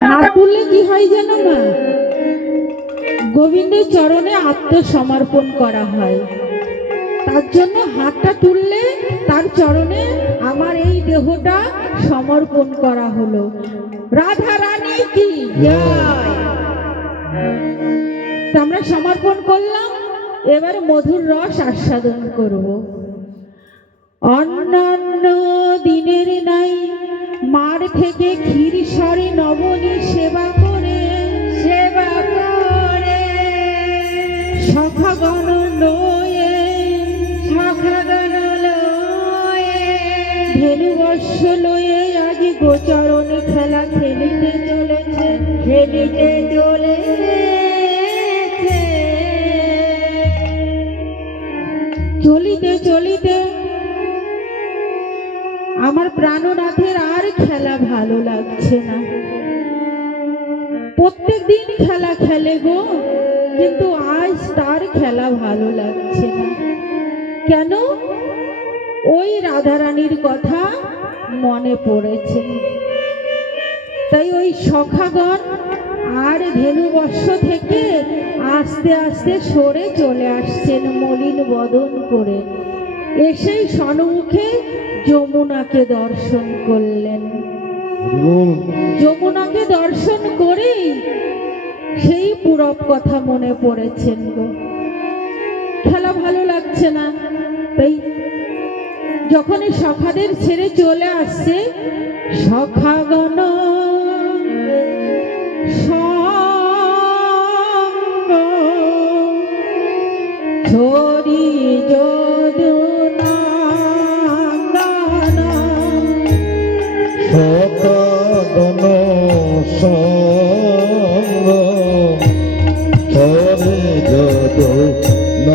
হাত তুললে কি হয় জানো না, গোবিন্দের চরণে আত্মসমর্পণ করা হয়। তার জন্য হাতটা তুললে তার চরণে আমার এই দেহটা সমর্পণ করা হলো। রাধা রানী কি জয়। আমরা সমর্পণ করলাম, এবার মধুর রস আস্বাদন করব। অন্যান্য দিনের নাই মার থেকে ক্ষীর সরে নবনী সেবা করে সখাগণ লয়ে ধেনুবর্ষ লয়ে আজ গোচরণ খেলা খেলিতে চলেছে চলিতে চলিতে আমার প্রাণনাথের আর খেলা ভালো লাগছে না। প্রত্যেক দিন খেলা খেলে গো, কিন্তু আজ তার খেলা ভালো লাগছে না। কেন? ওই রাধারানীর কথা মনে পড়েছে। তাই ওই সখাগণ আর ধেনুবর্ষ থেকে আস্তে আস্তে সরে চলে আসছেন মলিন বদন করে। এসেই সম্মুখে যমুনাকে দর্শন করলেন। যমুনাকে দর্শন করেই সেই পুরব কথা মনে পড়েছেন গো। খেলা ভালো লাগছে না, তাই যখন সখাদের ছেড়ে চলে আসছে, সখাগণ সঙ্গ ছড়ি যদুনা সখাগণ সঙ্গ ছড়ি যদুনন্দন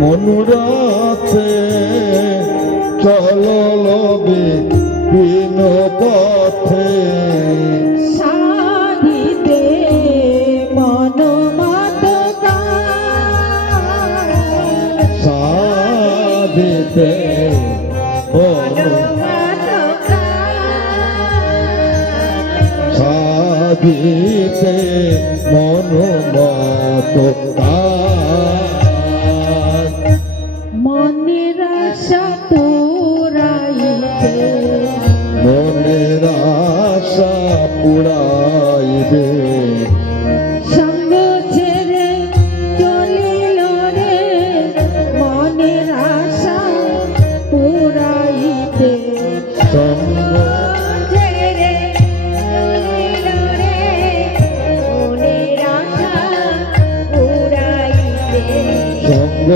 মনুরাতে চলো লবে বিন পথে সাধিতে মনোমত সাধিতে সাধিতে মনোমত মনের আশা পুরাইবে মনের আশা পুরাইবে সঙ্গ ছেড়ে চলিল রে মনের আশা পুরাইতে সঙ্গ ছেড়ে চলিল রে মনের আশা পুরাইতে সঙ্গ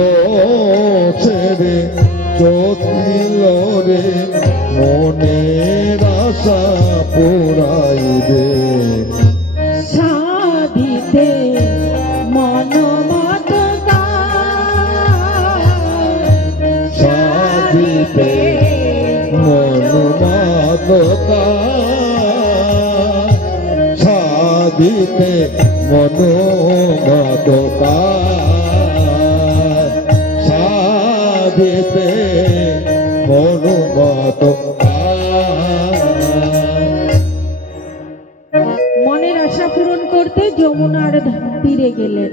ছেড়ে চলিল রে মনের আশা পুরাইবে সাধিতে মনোমত সাধিতে মনোমত সাধিতে মনোমত সাধিতে মনোমত মনের আশা পূরণ করতে যমুনার তীরে গেলেন।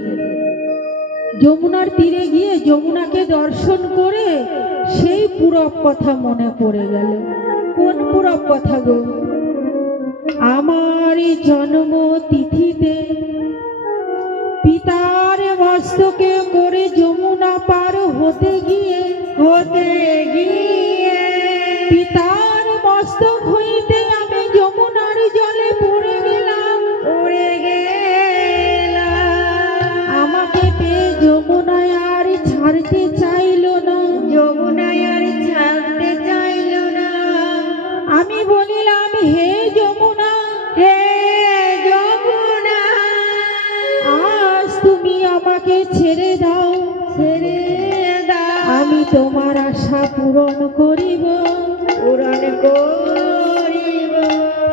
যমুনার তীরে গিয়ে যমুনাকে দর্শন করে সেই পুরব কথা মনে পড়ে গেল। কোন পুরব কথা গো? আমার জন্ম তিথিতে ছেড়ে দাও, ছেড়ে দাও, আমি তোমার আশা পূরণ করিব, পূরণ করিব,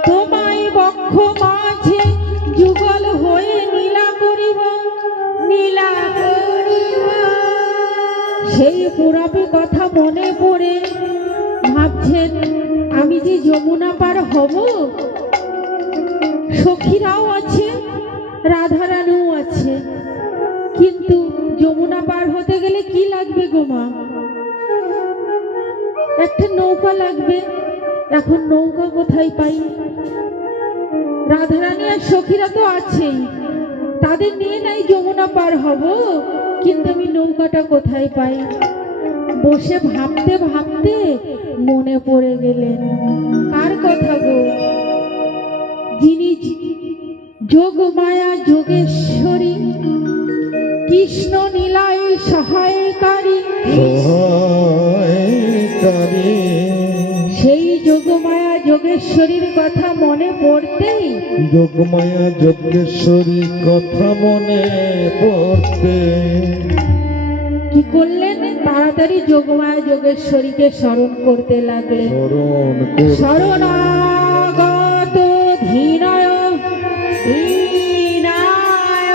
তোমায় বক্ষ মাঝে যুগল হয়ে নীলা করিব। নীলা করিব। সেই পুরাবে কথা মনে পড়ে ভাবছেন আমি যে যমুনা পার হব, সখীরাও আছে, রাধারানীও আছে, কিন্তু যমুনা পার হতে গেলে কি লাগবে গো মা? একটা নৌকা লাগবে। এখন নৌকা কোথায় পাই? রাধারানী আর সখীরা তো আছেই, তাদের নিয়ে নাই যমুনা পার হব, কিন্তু আমি নৌকাটা কোথায় পাই? বসে ভাবতে ভাবতে মনে পড়ে গেলেন কার কথা গো? যিনি যোগ মায়া যোগেশ্বরী, কৃষ্ণ নীলায় সহায়কারী, সহায়কারী, সেই যোগমায়া যোগেশ্বরীর কথা মনে পড়তেই যোগমায়া যোগেশ্বরী কথা মনে পড়তে কি করলেন? তাড়াতাড়ি যোগমায়া যোগেশ্বরীকে স্মরণ করতে লাগলেন। স্মরণ করতে শরণাগত ধীরায় দীনায়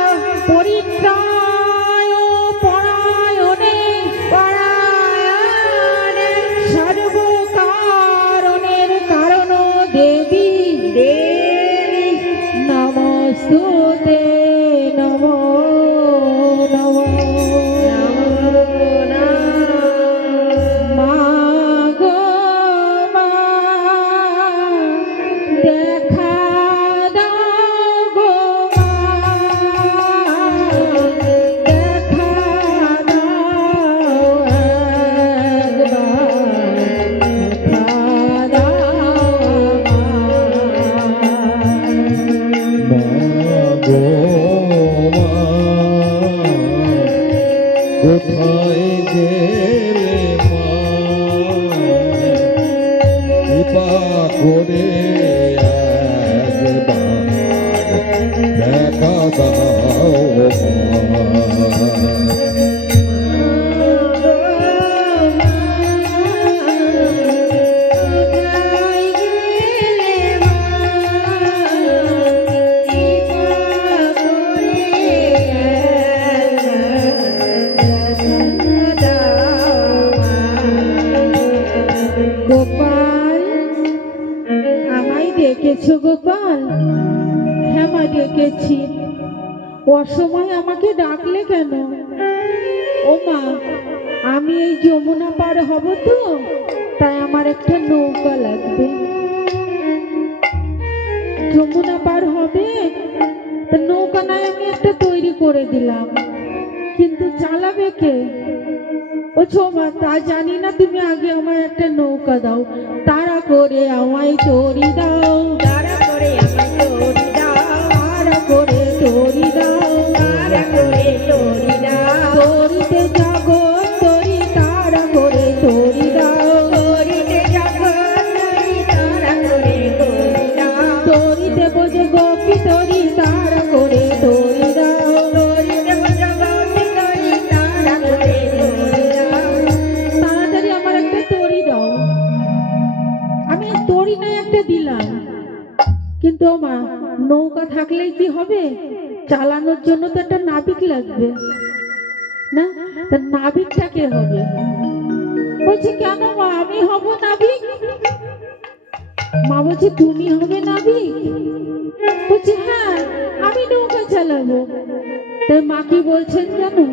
পরিত্রায় পরায়ণে পরায়ণে সর্বকারণের কারণ দেবী দেবী নমস্তুতে নমো নমো মা গো মা, দেখা দাও গো মা, দেখা দাও একবার, দেখা দাও মা। মা গো মা, কোথায় গেলে মা, কৃপা করে একবার দেখা দাও মা। গোপাল, আমায় ডেকেছো গোপাল? হ্যাঁ মা, ডেকেছি। অসময় আমাকে ডাকলে কেন? ও মা, আমি এই যমুনা পার হব তো, তাই আমার একটা নৌকা লাগবে। যমুনা পার হবে, তা নৌকা নয় আমি একটা তৈরি করে দিলাম, কিন্তু চালাবে কে? ও ছোমা, তা জানি না, তুমি আগে আমায় একটা নৌকা দাও, তাড়া করে আমায় তরি দাও, তারা করে আমায় তরি দাও, তাড়া করে তরি দাও, তারা করে তরি দাও, তরিতে জগৎ তরি, তাড়া করে তরি দাও, তরিতে জগৎ তরি, তারা করে তরি দাও, তরিতে বোঝে গোপী তরি, তাড়া করে তরি দাও, তরিতে জগৎ তরি, তারা করে তরি দাও। তাড়াতাড়ি আমার একটা তরি দাও। আমি তরি নাই একটা দিলাম, কিন্তু ও মা, নৌকা থাকলেই কি হবে? চালানোর জন্য তো একটা নাবিক লাগবে না? তা নাবিকটা কে হবে? বলছি কেন মা, আমি হব নাবিক? মা বলছে তুমি হবে নাবিক? বলছে হ্যাঁ, আমি নৌকা চালাবো। তাই মা কি বলছেন জানো?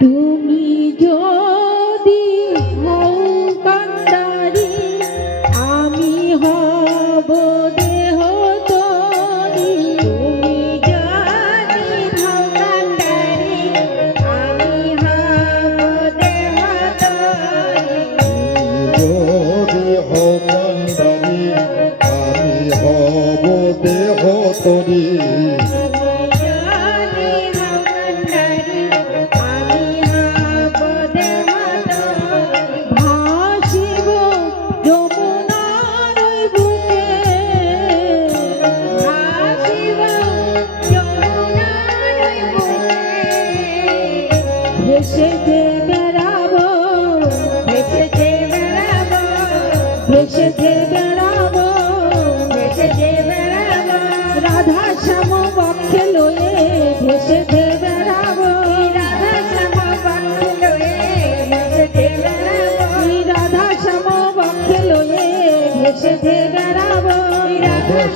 তুমি যদি হও কান্ডারি, আমি হব দেহ তরি। তুমি যদি হও কান্ডারি, আমি হব দেহ তরি। যদি হও কান্ডারি, আমি হব দেহ তরি। ভাসিব যমুনার বুকে,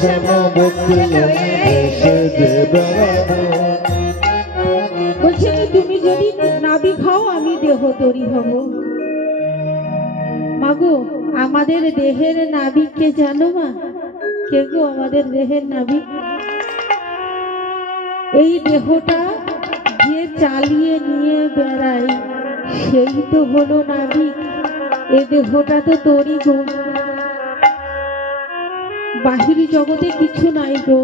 সমবর্তী এসে যে বেড়াবো বলছে তুমি যদি নাভি খাও আমি দেহ তরি হব। মাগো আমাদের দেহের নাবিক কে জানো মা? কে গো আমাদের দেহের নাবিক? এই দেহটা যে চালিয়ে নিয়ে বেড়ায় সেই তো হলো নাবিক। এই দেহটা তো তরি গো, বাহির জগতে কিছু নাই গো।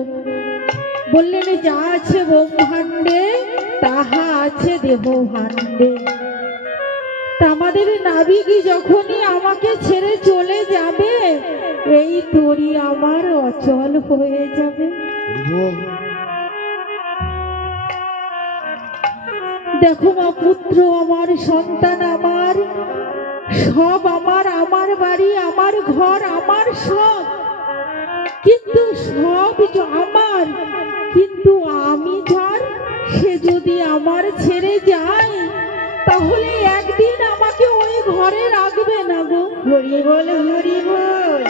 বললেন যা আছে ব্রহ্মাণ্ডে তাহা আছে দেহ ভাণ্ডে। তা আমাদের নাবিকই যখনই আমাকে ছেড়ে চলে যাবে এই তরি আমার অচল হয়ে যাবে। দেখো মা, পুত্র আমার, সন্তান আমার, সব আমার, আমার বাড়ি, আমার ঘর, আমার সব, কিন্তু সব আমার, কিন্তু আমি যার, সে যদি আমার ছেড়ে যায় তাহলে একদিন আমাকে ওই ঘরে রাখবে না গো। হরি বল হরি বল।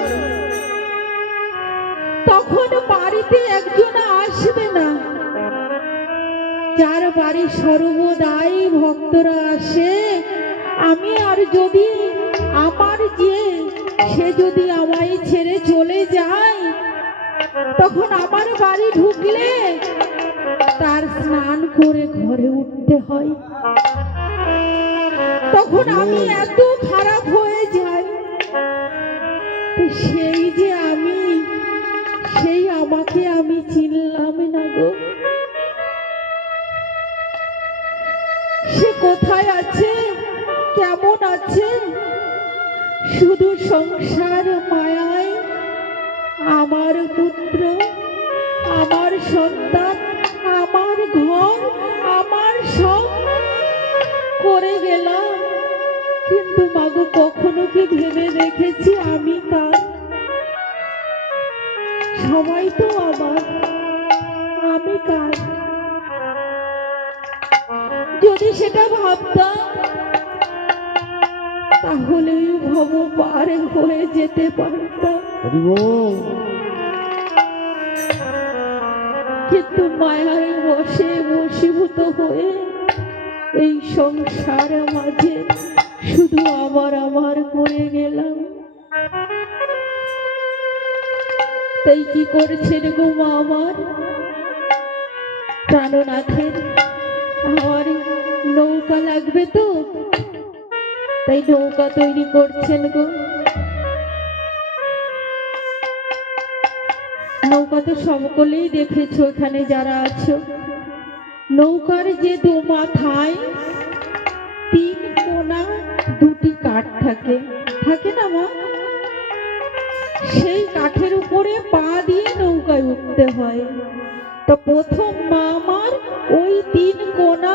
তখন বাড়িতে একজন আসবে না, যার বাড়ি সর্বদাই ভক্তরা আসে। আমি আর যদি আমার যে সে যদি আমায় ছেড়ে চলে যায় তখন আমার বাড়ি ঢুকলে তার স্নান করে ঘরে উঠতে হয়। তখন আমি এত খারাপ হয়ে যাই। তো সেই যে আমি, সেই আমাকে আমি চিনলাম না গো। সে কোথায় আছে, কেমন আছে? শুধু সংসার মায়ায় আমার পুত্র, আমার সন্তান, আমার ঘর, আমার সব করে গেলাম। কিন্তু মাগো কখনো কি ভেবে দেখেছি আমি কার? সবাই তো আমার, আমি কার? যদি সেটা ভাবতাম তাহলে ভব পার হয়ে যেতে পারতাম। কিন্তু মায়ায় বসে বশীভূত হয়ে এই সংসারের মাঝে শুধু আমার আমার করে গেলাম। তাই কি করছেন গো মা আমার প্রাণনাথের? আমার নৌকা লাগবে তো, তাই নৌকা তৈরি করছেন গো। নৌকা তো সকলেই দেখেছো এখানে যারা আছো। নৌকার যে দু মাথায় তিন কোনা দুটি কাঠ থাকে, থাকে না মা? সেই কাঠের উপরে পা দিয়ে নৌকায় উঠতে হয়। তো প্রথম মা আমার ওই তিন কোনা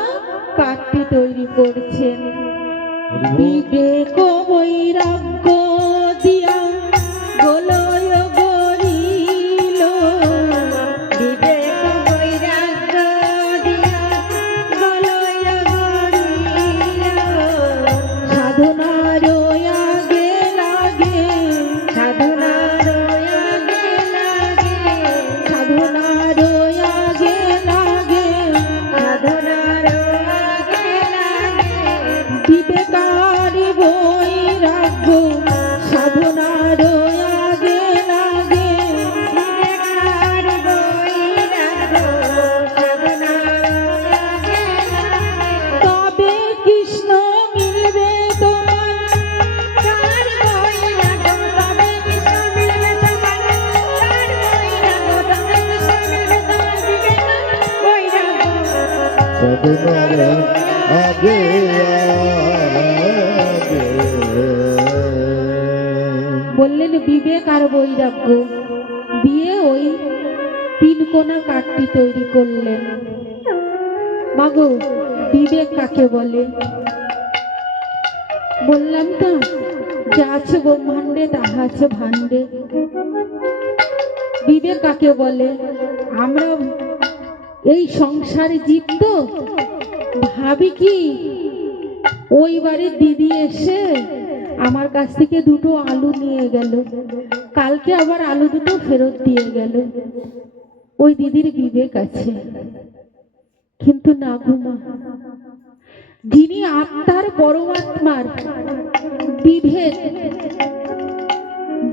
কাঠটি তৈরি করছেন। বিবেক বৈরাগ্য দিয়া গোলয় গরিল, বিবেক বৈরাগ্য দিয়া গলয় গরিল। সাধনার আগে লাগে, সাধনার আগে লাগে, সাধনার আগে লাগে, সাধনার আগে লাগে। বিবেকার বৈরাগ্য সাধনার আগে লাগে। বিবেকার বৈরাগ্য সাধনার আগে লাগে। তবে কৃষ্ণ মিলবে তোমার, কার বৈরাগ্য তবে কৃষ্ণ মিলবে তোমার, কার বৈরাগ্য তবে কৃষ্ণ মিলবে তোমার। বিবেকার বৈরাগ্য সাধনার আগে আগে বললেন বিবেক আর বৈরাগ্য দিয়ে ওই তিন কোনা কাঠটি তৈরি করলেন। মাগো বিবেক কাকে বলে? বললাম তো যা আছে ব্রহ্মাণ্ডে তাহা আছে ভাণ্ডে। বিবেক কাকে বলে? আমরা এই সংসার জীব তো ভাবি কি ওই বাড়ির দিদি এসে আমার কাছ থেকে দুটো আলু নিয়ে গেল, কালকে আবার আলু দুটো ফেরত দিয়ে গেল। ওই দিদির বিবেক আছে, কিন্তু না গো মা, যিনি আত্মার পরমাত্মার বিভেদ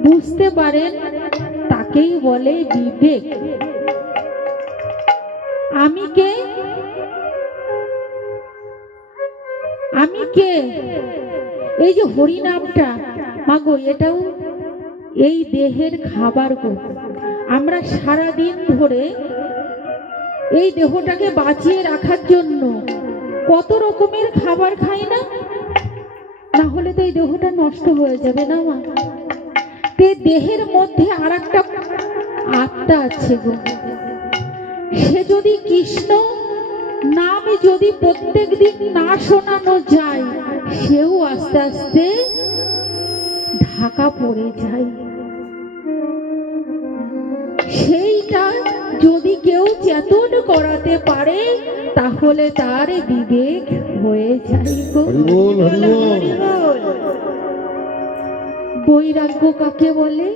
বুঝতে পারেন তাকেই বলে বিবেক। আমি কে? আমি কে? এই যে হরি নামটা মাগো, এটাও এই দেহের খাবার গো। আমরা সারা দিন ধরে এই দেহটাকে বাঁচিয়ে রাখার জন্য কত রকমের খাবার খাই না? না হলে তো এই দেহটা নষ্ট হয়ে যাবে না মা। তে দেহের মধ্যে আর একটা আত্মা আছে গো। সে যদি কৃষ্ণ নাম যদি প্রত্যেক দিন না শোনানো যায়, সেও আস্তে আস্তে ঢাকা পড়ে যায়। সেইটা যদি কেউ চেতন করাতে পারে, তাহলে তার বিবেক হয়ে যায় গো। হরি বল, হরি বল। বৈরাগ্য কাকে বলে?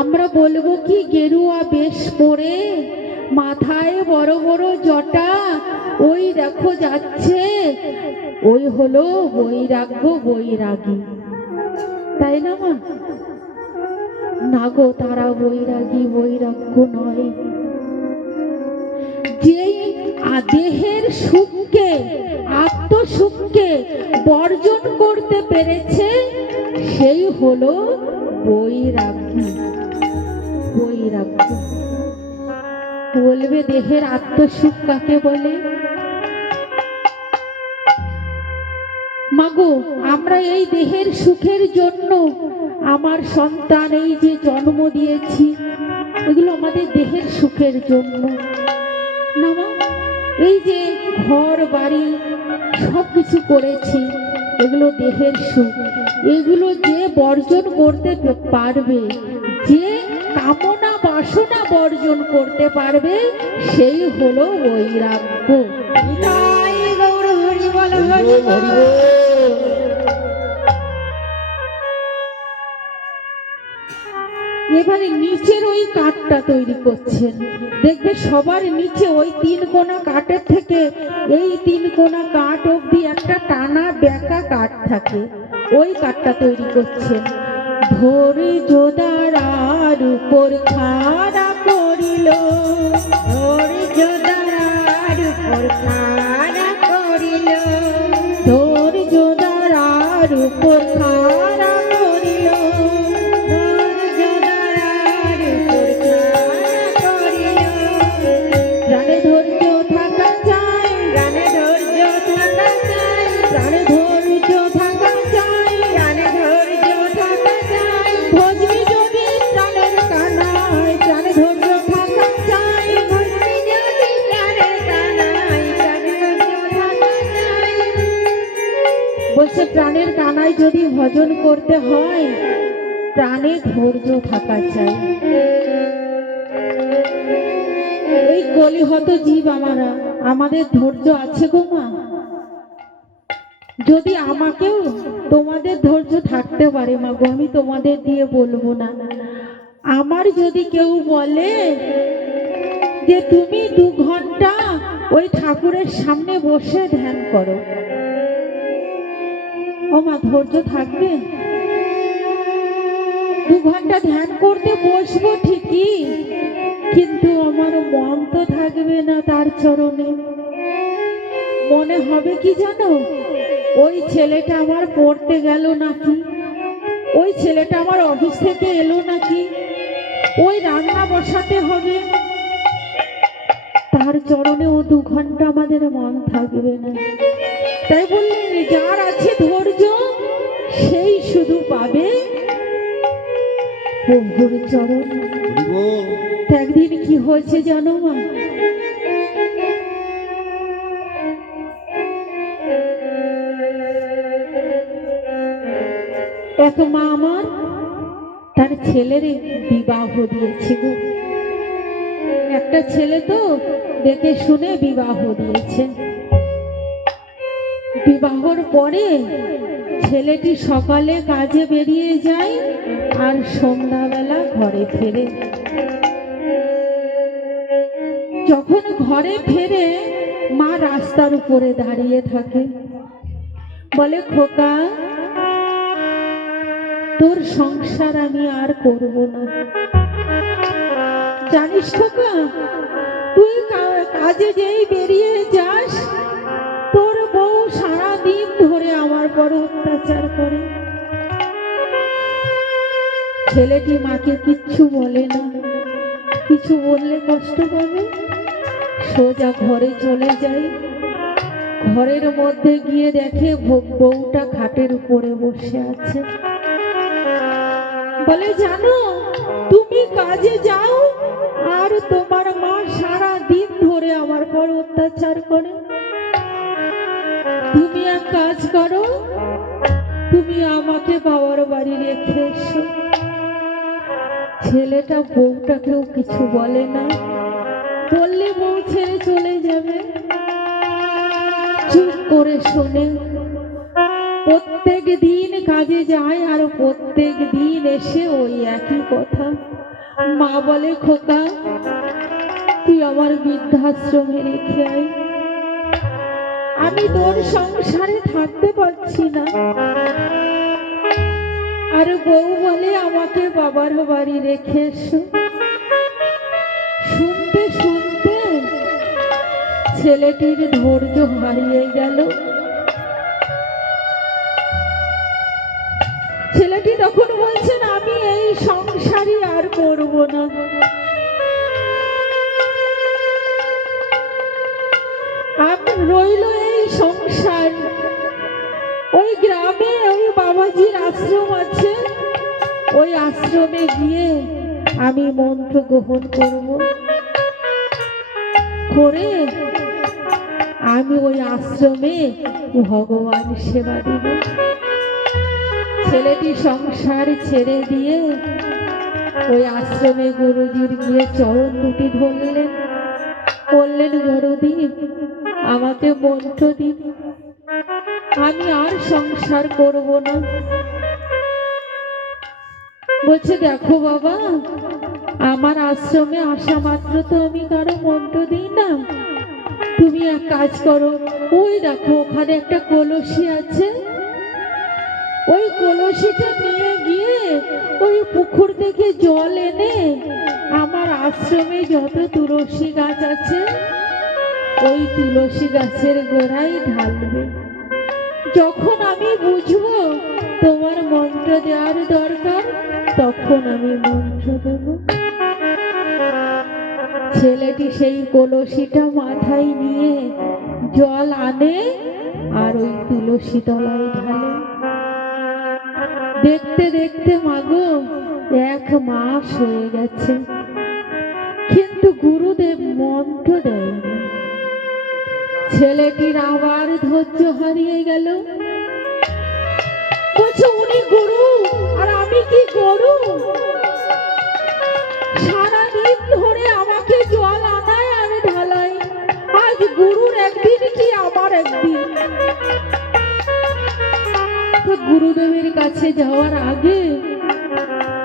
আমরা বলবো কি গেরুয়া বেশ পরে, মাথায় বড় বড় জটা, ওই দেখো যাচ্ছে, ওই হলো বৈরাগ্য, বৈরাগী, তাই না মা? না গো, তারা বৈরাগী বৈরাগ্য নয়। যেই দেহের সুখকে, আত্মসুখকে বর্জন করতে পেরেছে, সেই হলো বৈরাগী, বৈরাগ্য। বলবে দেহের আত্মসুখ কাকে বলে? মাগো, আমরা এই দেহের সুখের জন্য আমার সন্তান এই যে জন্ম দিয়েছি, এগুলো আমাদের দেহের সুখের জন্য না মা? এই যে ঘর বাড়ি সবকিছু করেছি, এগুলো দেহের সুখ। এগুলো যে বর্জন করতে পারবে, যে কামনা বাসনা বর্জন করতে পারবে, সেই হলো বৈরাগ্য। নিতাই গৌর হরি বল, হরি হরি বল, বল। হরি বল। এবারে নিচের ওই কাঠটা তৈরি করছেন, দেখবে সবার নিচে ওই 3 কোনা কাঠের থেকে এই 3 কোনা কাঠ অবধি একটা টানা বেঁকা কাঠ থাকে, ওই কাঠটা তৈরি করছেন। ধৈর্য দ্বারার উপর খাড়া করিল, ধৈর্য দ্বারার উপর খাড়া করিল, ধৈর্য দ্বারার উপর খাড়া করিল, ধৈর্য দ্বারার উপর খাড়া করিল। প্রাণে ধৈর্য থাকা চাই, প্রাণে ধৈর্য থাকা চাই, প্রাণে ধৈর্য থাকা চাই, প্রাণে ধৈর্য থাকা চাই। ভজবি যদি প্রাণের কানায়, প্রাণে ধৈর্য থাকা চাই, ভক্তি যদি প্রাণের কানাই, প্রাণে ধৈর্য থাকা চাই। বলছে প্রাণের কানায় যদি ভজন করতে হয়, প্রাণে ধৈর্য থাকা চাই। এই কলিহত জীব আমরা, আমাদের ধৈর্য আছে গো মা? যদি আমাকেও তোমাদের ধৈর্য থাকতে পারে মা গো, আমি তোমাদের দিয়ে বলবো না। আমার যদি কেউ বলে যে তুমি 2 ঘন্টা ওই ঠাকুরের সামনে বসে ধ্যান করো, ও মা ধৈর্য থাকবে? 2 ঘন্টা ধ্যান করতে বসবো ঠিকই, কিন্তু আমার মন তো থাকবে না তার চরণে। মনে হবে কি জানো, ওই ছেলেটা আমার পড়তে গেল নাকি, ওই ছেলেটা আমার অফিস থেকে এলো নাকি, ওই রান্না বসাতে হবে, তার চরণে ও 2 ঘন্টা আমাদের মন থাকবে না। তাই বললেন যার আছে ধৈর্য, সেই শুধু পাবে প্রভুর চরণ। হরি বল। একদিন কি হয়েছে জানো মা? এক মা আমার তার ছেলের বিবাহ দিয়েছে গো। একটা ছেলে তো দেখে শুনে বিবাহ দিয়েছে। বিবাহর পরে ছেলেটি সকালে কাজে বেরিয়ে যায়, আর সন্ধ্যাবেলা ঘরে ফেরে। যখন ঘরে ফেরে মা রাস্তার উপরে দাঁড়িয়ে থাকে, বলে খোকা তোর সংসার আমি আর করব না। জানিস খোকা, তুই কাজে যেই বেরিয়ে যাস তোর বউ সারা দিন ধরে আমার বড় অত্যাচার করে। ছেলেটি মাকে কিচ্ছু বলে না, কিছু বললে কষ্ট পাবে, সোজা ঘরে চলে যায়। ঘরের মধ্যে গিয়ে দেখে বউটা খাটের উপরে বসে আছে। বলে জানো তুমি কাজে যাও আর তোমার মা সারা দিন ধরে আমার পর অত্যাচার করে, তুমি এক কাজ করো, তুমি আমাকে বাবার বাড়ি রেখে এসো। ছেলেটা বউটাকেও কিছু বলে না, বললে বউ ছেড়ে চলে যাবে, চুপ করে শোনে। প্রত্যেক দিন কাজে যায় আর প্রত্যেক দিন এসে ওই একই কথা। মা বলে খোকা তুই আমার বৃদ্ধাশ্রমে রেখে আয়, আমি তোর সংসারে থাকতে পারছি না। আর বউ বলে আমাকে বাবার বাড়ি রেখে এসো। শুনতে শুনতে ছেলেটির ধৈর্য হারিয়ে গেল। ছেলেটি তখন বলছেন আমি এই সংসারই আর করব না। আমি রইল এই সংসার, ওই গ্রামে ওই বাবাজির আশ্রম আছে, ওই আশ্রমে গিয়ে আমি মন্ত্র গ্রহণ করব, করে আমি ওই আশ্রমে ভগবান সেবা দেব। ছেলেটি সংসার ছেড়ে দিয়ে ওই আশ্রমে গুরুজির গিয়ে চরণ দুটি ধরলেন, বললেন গুরুদেব আমাকে মন্ত্র দিন, আমি আর সংসার করব না। বলছে দেখো বাবা, আমার আশ্রমে আসা মাত্র তো আমি কারো মন্ত্র দিই না, তুমি এক কাজ করো, ওই দেখো ওখানে একটা কলসি আছে, ওই কলসিটা নিয়ে গিয়ে ওই পুকুর থেকে জল এনে আমার আশ্রমে যত তুলসী গাছ আছে ওই তুলসী গাছের গোড়ায় ঢালবে। যখন আমি বুঝবো তোমার মন্ত্র দেওয়ার দরকার তখন আমি মন্ত্র দেব। ছেলেটি সেই কলসিটা মাথায় নিয়ে জল আনে আর ওই তুলসী তলায় ঢালে। দেখতে দেখতে মাগো 1 মাস হয়ে গেছে, কিন্তু গুরুদেব মন্ত্র দেয়নি। ছেলেটির আবার ধৈর্য হারিয়ে গেল। বলছে উনি গুরু আর আমি কি গরু? সারাদিন ধরে আমাকে জল আনায় আর ঢালাই, আজ গুরুর একদিন কি আমার একদিন। তো গুরুদেবের কাছে যাওয়ার আগে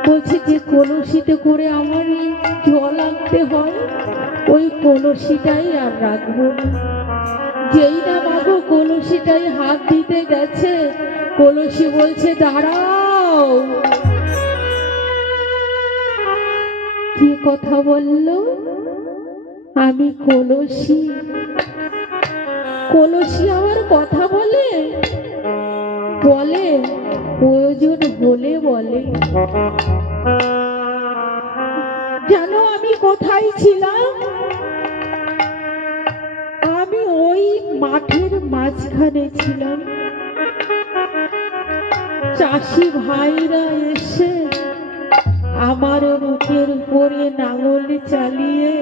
বলছে যে কলসিতে করে আমার এই জল আনতে হয় ওই কলসিটাই আর রাখবো না। যেই না মাগো কলসিটাই হাত দিতে গেছে, কলসি বলছে দাঁড়াও। কি কথা বললো? আমি কলসি। কলসি আবার কথা বলে? বলে, প্রয়োজন হলে বলে। জানো আমি কোথায় ছিলাম? আমি ওই মাঠের মাঝখানে ছিলাম। চাষি ভাইরা এসে আমার মুখের উপরে নাঙল চালিয়ে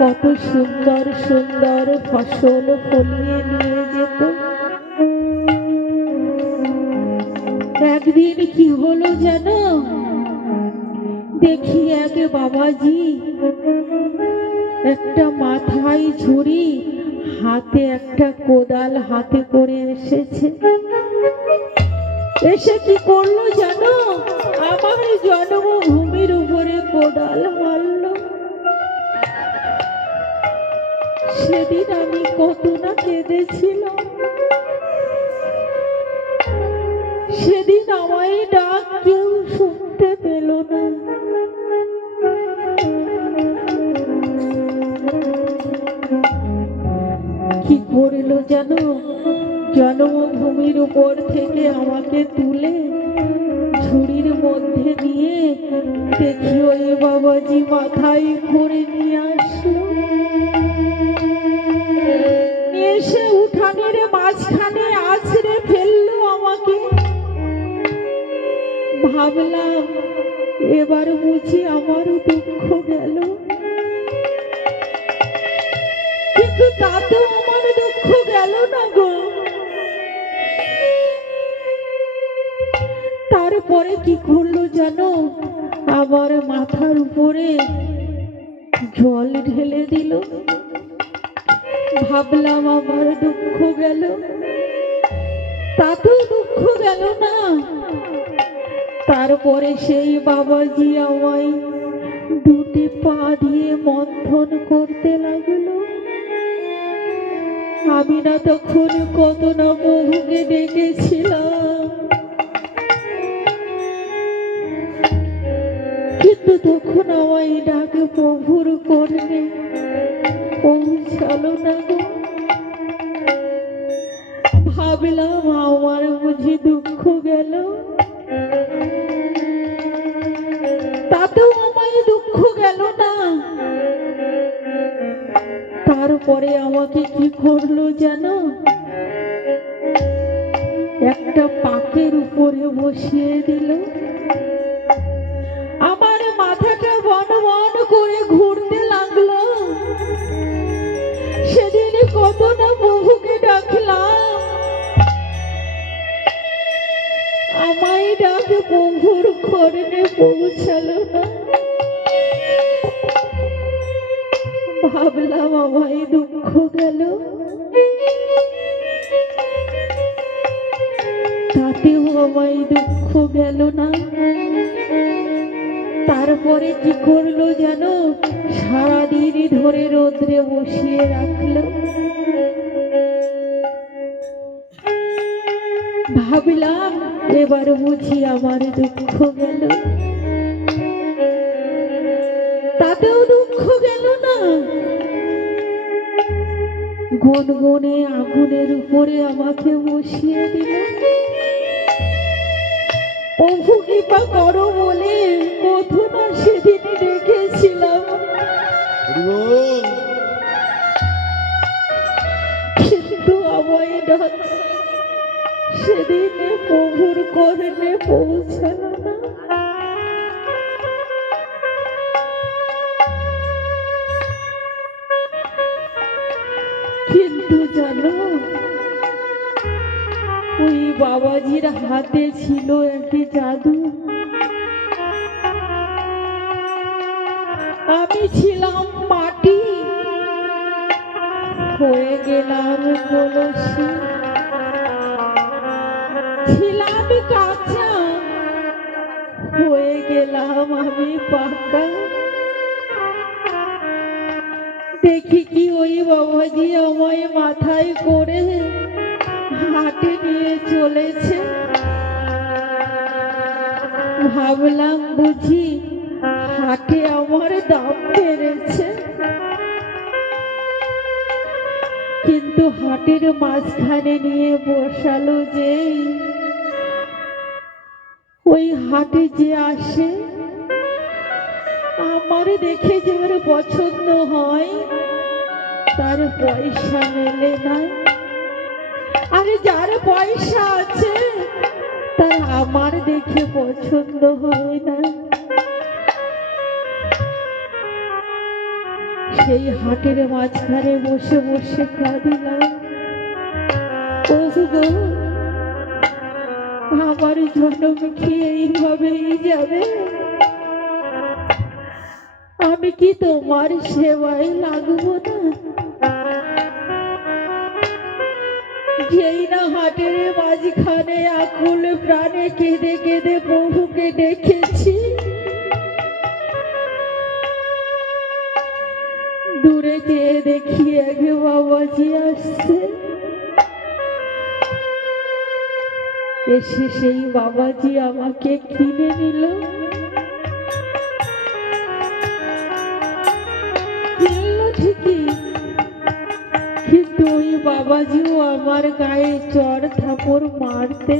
কত সুন্দর সুন্দর ফসল ফলিয়ে নিয়ে যেত। একদিন কি হলো জানো? দেখি এক বাবাজি একটা মাথায় ঝুড়ি, হাতে একটা কোদাল হাতে করে এসেছে। এসে কি করলো জানো, আমার জন্মভূমির উপরে কোদাল মারলো। সেদিন আমি কত না কেঁদেছিলাম। সেদিন আমায় ডাক কেউ শুনতে পেল না। কি করলো জানো, জন্মভূমির উপর থেকে আমাকে তুলে ঝুড়ির মধ্যে নিয়ে দেখি ওই বাবাজি মাথায় করে নিয়ে আসলো। নিয়ে এসে উঠানের মাঝখানে আছড়ে ফেললো আমাকে। ভাবলাম এবার বুঝি আমার দুঃখ গেল, কিন্তু তাতেও আমার দুঃখ গেল না গো। তারপরে কি করলো জানো, আমার মাথার উপরে জল ঢেলে দিল। ভাবলাম আমার দুঃখ গেল, তাতেও দুঃখ গেল না। তারপরে সেই বাবাজি আমায় দুটি পা দিয়ে মন্থন করতে লাগলো। আমি না তখন কত না বহুকে ডেকেছিলাম, কিন্তু তখন আমায় ডাকে প্রভুর করলে পৌঁছালো না গো। ভাবলাম আমার বুঝি দুঃখ গেল, তাতেও আমায় দুঃখ গেল না। তারপরে আমাকে কি করলো জানো, একটা পাকের উপরে বসিয়ে দিল। আমার মাথাটা বন বন করে ঘুরতে লাগলো। সেদিন কত না বহুকে ডাকলাম, আমায় ডাকে প্রভুর করণে পৌঁছালো না। ভাবলাম আমায় দুঃখ গেল, তাতেও আমায় দুঃখ গেল না। তারপরে কি করলো জানো, সারাদিন ধরে রোদ্রে বসিয়ে রাখলো। ভাবলাম এবার বুঝি আমার দুঃখ গেল, তাতেও দুঃখ গেল না। গনগনে আগুনের উপরে আমাকে বসিয়ে দিল। প্রভু কৃপা করো বলে কত না সেদিন ডেকেছিলাম, কিন্তু আমায় ডাক সেদিন প্রভুর করণে পৌঁছালো না। কিন্তু জানো, ওই বাবাজির হাতে ছিল একটি জাদু। আমি ছিলাম মাটি, হয়ে গেলাম কলসি। ছিলাম কাঁচা, হয়ে গেলাম আমি পাকা। দেখি কি ওই বাবাজি আমায় মাথায় করে হাটে নিয়ে চলেছে। ভাবলাম বুঝি হাটে আমার দাম বেড়েছে, কিন্তু হাটের মাঝখানে নিয়ে বসালো যে ওই হাটে যে আসে, আমার দেখে যার পছন্দ হয় তার পয়সা মেলে না। আরে যার পয়সা আছে তার আমার দেখে পছন্দ হয় না। সেই হাটের মাঝখানে বসে বসে কাঁদিলাম, প্রভু গো, আমার জন্ম কি এইভাবেই যাবে? আমি কি তোমার সেবায় লাগবো না? যেই না হাটের মাঝখানে আকুল প্রাণে কেঁদে কেঁদে প্রভুকে ডেকেছি, দূরে চেয়ে দেখি এক বাবাজি আসছে। এসে সেই বাবাজি আমাকে কিনে নিল। কিনলো ঠিকই, কিন্তু ওই বাবাজিও আমার গায়ে চড় থাপড় মারতে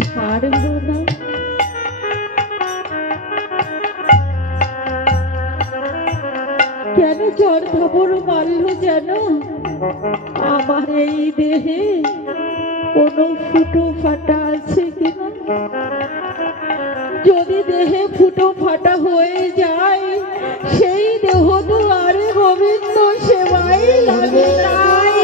ছাড়লো না। কেন চড় থাপড় মারলো জানো? আমার এই দেহে কোনো ফুটো ফাটা আছে কিনা। যদি দেহে ফুটো ফাটা হয়ে যায়, সেই দেহ তো আর গোবিন্দ সেবাই লাগে নাই।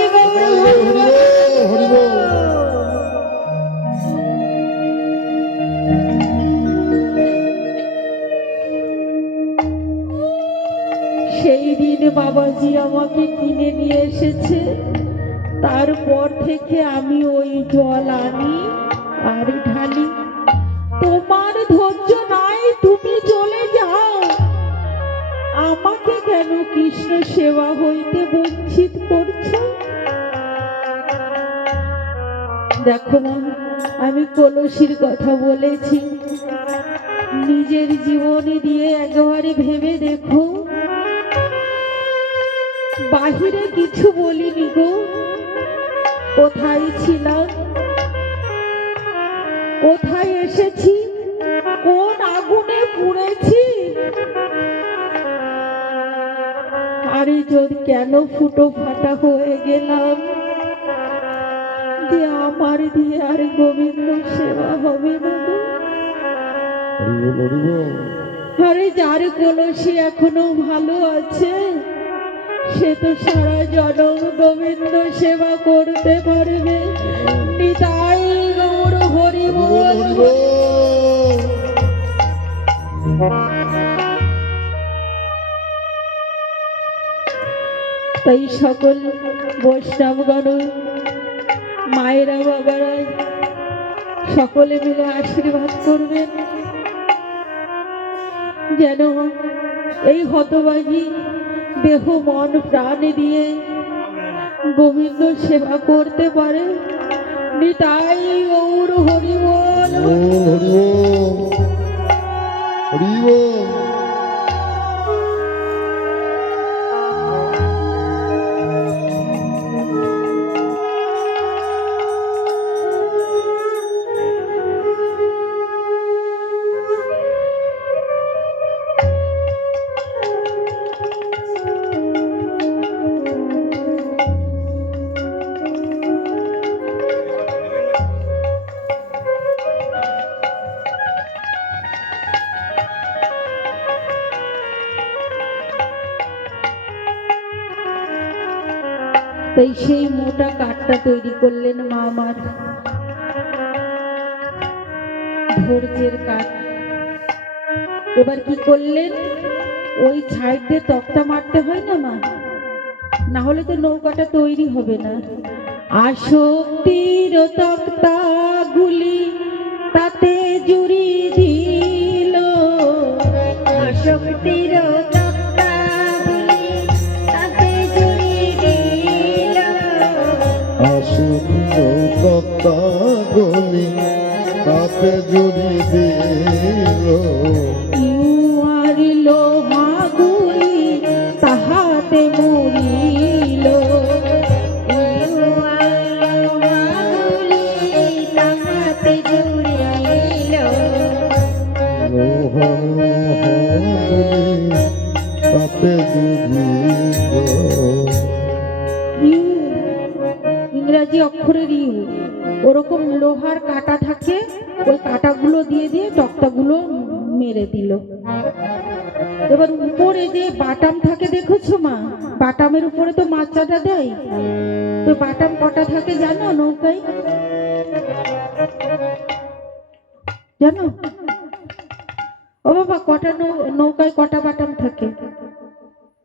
সেই দিন বাবাজি আমাকে কিনে নিয়ে এসেছে। তারপর থেকে আমি ওই জল আনি আর ঢালি। তোমার ধৈর্য নাই, তুমি চলে যাও। আমাকে কেন কৃষ্ণ সেবা হইতে বঞ্চিত করছো? দেখো মা, আমি কলসির কথা বলেছি, নিজের জীবনে দিয়ে একেবারে ভেবে দেখো। বাহিরে কিছু বলিনি গো। কোথায় ছিলাম, কোথায় এসেছি, কোন আগুনে পুড়েছি, আরে যদি কেন ফুটো ফাটা হয়ে গেলাম যে আমার দিয়ে আর গোবিন্দ সেবা হবে না গো। আরে যার কলসি এখনো ভালো আছে, সে তো সারা জনম গোবিন্দ সেবা করতে পারবে। নিতাই গৌর হরি বল। তাই সকল বৈষ্ণবগণ, মায়েরা, বাবারা সকলে মিলে আশীর্বাদ করবেন, যেন এই হতভাগী দেহ মন প্রাণ দিয়ে গোবিন্দ সেবা করতে পারে। নিতাই গৌর হরি বল। তাই সেই মোটা কাঠটা তৈরি করলেন মা আমার, ধৈর্যের কাঠ। এবার কি করলেন, ওই সাইড দিয়ে তক্তা মারতে হয় না মা, না হলে তো নৌকাটা তৈরি হবে না। আসক্তির তক্তা গুলি তাতে জুড়ি দিল, আসক্তির তক্তা গুলি তাতে জুড়ি দিল, আসক্তির তক্তা গুলি তাতে জুড়ি দিল। ইউয়ার লোহা গুলি তাহাতে মরিল, তাহাতে জুড়িল, লোহা গুলি তাতে জুড়িল। ইউ ইংরাজি অক্ষরের ইউ, ওরকম লোহার কাঁটা থাকে, ওই কাঁটাগুলো দিয়ে দিয়ে তক্তাগুলো মেরে দিল। এবার উপরে যে বাটাম থাকে দেখেছো মা, বাটামের উপরে তো মাচাটা দেয়, তো বাটাম কটা থাকে জানো নৌকায়? জানো ও বাবা, কটা নৌকায় কটা বাটাম থাকে?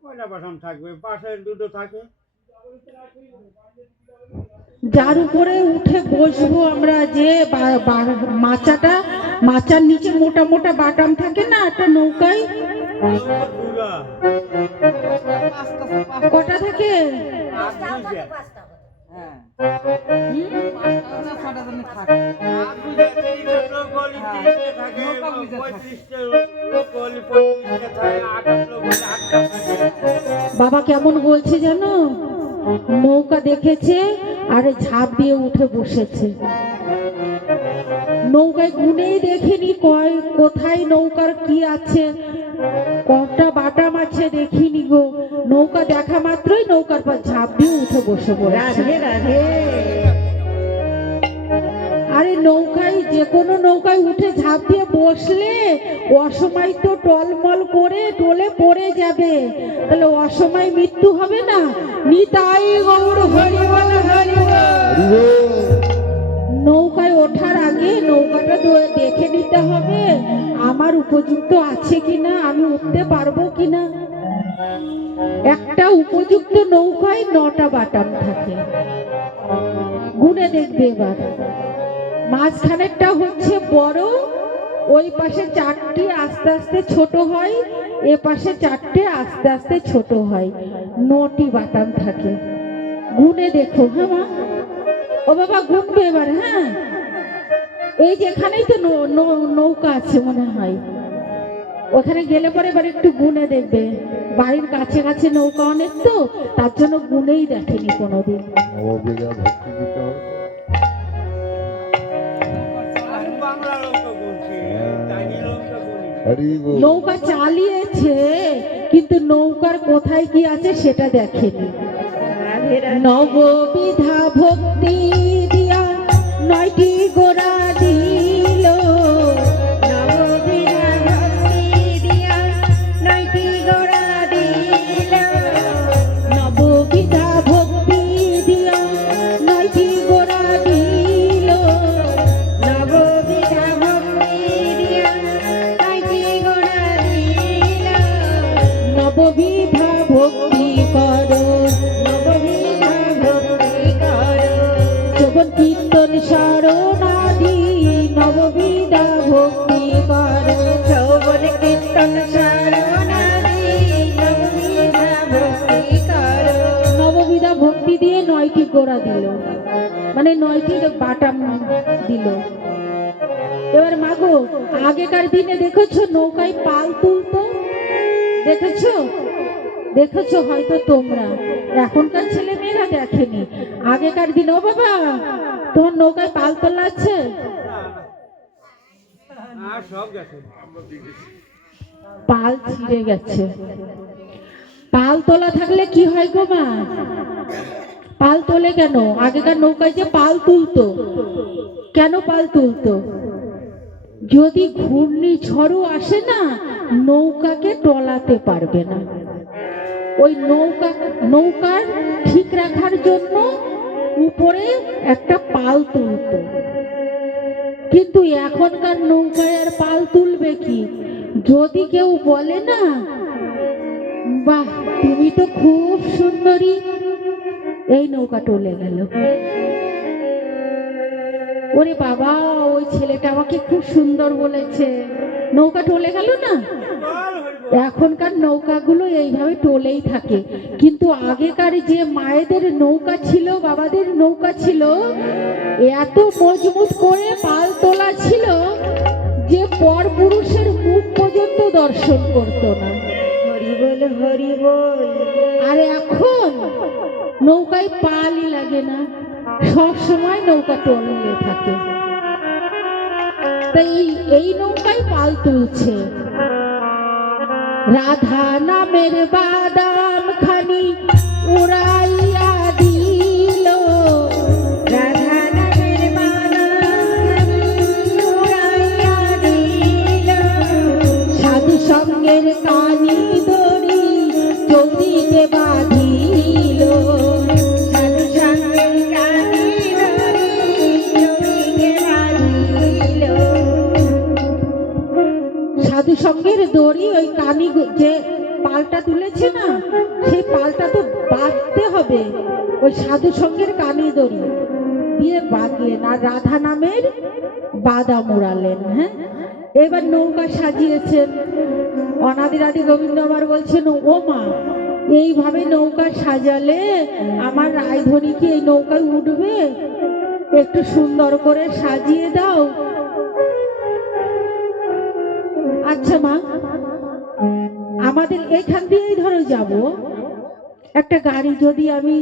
কয়টা বাসন থাকবে? পাশের দুটো থাকে। যার উপরে উঠে বসবো আমরা, যে মাচার নিচে মোটা মোটা বাটাম থাকে না একটা নৌকায়, কটা থাকে? বাবা কেমন বলছে জানো, নৌকা দেখেছে আর ঝাঁপ দিয়ে উঠে বসেছে। নৌকায় গুনেই দেখিনি কোথায় নৌকার কি আছে, কটা বাটাম আছে দেখিনি গো। নৌকা দেখা মাত্রই নৌকার পর ঝাঁপ দিয়ে উঠে বসে পড়ে। রাধে রাধে। আরে নৌকায়, যে কোনো নৌকায় উঠে ঝাঁপ দিয়ে বসলে অসময় তো টলমল করে টলে পড়ে যাবে, তাহলে অসময় মৃত্যু হবে না। নিতাই গৌর হরি বল হরি বল। নৌকায় ওঠার আগে নৌকাটা দেখে নিতে হবে আমার উপযুক্ত আছে কিনা, আমি উঠতে পারবো কিনা। একটা উপযুক্ত নৌকায় 9টা বাটাম থাকে, গুনে দেখবে এবার। মাঝখানেরটা হচ্ছে বড়, ওই পাশে 4টি আস্তে আস্তে ছোট হয়, এ পাশে 4টে আস্তে আস্তে ছোট হয়, 9টি বাটাম থাকে। গুনে দেখো। হ্যাঁ মা, ও বাবা গুনবে এবার। হ্যাঁ, এই যেখানেই তো নৌকা আছে মনে হয়, ওখানে গেলে পরে এবার একটু গুনে দেখবে। বাড়ির কাছে কাছে নৌকা অনেক তো, তার জন্য গুনেই দেখেনি কোনোদিন। নববিধা ভক্তি দিতে হবে। হরি বল। নৌকা চালিয়েছে কিন্তু নৌকার কোথায় কি আছে সেটা দেখেনি। রাধে রাধে। নববিধা ভক্তি দিয়া 9টি গোড়া দিল, নববিধা ভক্তি দিয়া 9টি গোড়া দিল। নববিধা ভক্তি দিয়া 9টি গোড়া দিল, নববিধা ভক্তি দিয়া 9টি গোড়া দিল। নববিধা ভক্তি করো, নববিধা ভক্তি করো। যখন কীর্তন শরণাদি, নববিধা ভক্তি করো। যৌবন কীর্তন শরণাদি, নববিধা ভক্তি করো। নববিধা ভক্তি দিয়ে 9টি গোড়া দিল, মানে 9টি বাটাম দিল। এবার মাগো, আগেকার দিনে দেখেছো নৌকায় পাল তুলতো, দেখেছো? দেখেছো হয়তো তোমরা, এখনকার ছেলে মেয়েরা দেখেনি। আগেকার দিনে, ও বাবা তোমার নৌকায় পাল তোলা আছে? পাল ছিঁড়ে গেছে। পাল তোলা থাকলে কি হয় গো মা? পাল তোলে কেন? আগেকার নৌকায় যে পাল তুলতো, কেন পাল তুলতো? যদি ঘূর্ণিঝড়ও আসে না, নৌকাকে টলাতে পারবে না। ওই নৌকার ঠিক রাখার জন্য উপরে একটা পাল তুলতো। কিন্তু এখনকার নৌকায় আর পাল তুলবে কি? যদি কেউ বলে না, বাহ তুমি তো খুব সুন্দরী, এই নৌকা টলে গেল। ওরে বাবা, ওই ছেলেটা আমাকে খুব সুন্দর বলেছে, নৌকা টলে গেল না। এখনকার নৌকাগুলো এইভাবে টলেই থাকে, কিন্তু আগেকার যে মায়েদের নৌকা ছিল, বাবাদের নৌকা ছিল, এত মজবুত করে পাল তোলা ছিল যে পর পুরুষের মুখ পর্যন্ত দর্শন করতো না। হরি বল হরি বল। আর এখন নৌকায় পালই লাগে না, সব সময় নৌকা টললে থাকে। তাই এই নৌকায় পাল তুলছে। রাধা নামের বাদাম খানি উড়াইয়া দিল, রাধা নামের বাদাম উড়াইয়া দিল। সাধু সঙ্গের কানি দড়ি চৌদিকে বাঁধিল, সাধু সঙ্গের কানি দড়ি চৌদিকে বাঁধিল। সাধু সঙ্গের দড়ি, ওই কানি যে পালটা তুলেছে না, সেই পালটা তো বাঁধতে হবে, সাধু সঙ্গের কানে দড়ি দিয়ে বাঁধলেন আর রাধা নামের বাদা মোড়ালেন। হ্যাঁ, এবার নৌকা সাজিয়েছেন। অনাদিরাদি গোবিন্দ আমার বলছেন, ও মা, এইভাবে নৌকা সাজালে আমার রায়ধনী কি এই নৌকায় উঠবে? একটু সুন্দর করে সাজিয়ে দাও। আচ্ছা মা, আমাদের এখান দিয়েই ধরো যাব, একটা গাড়ি যদি আমি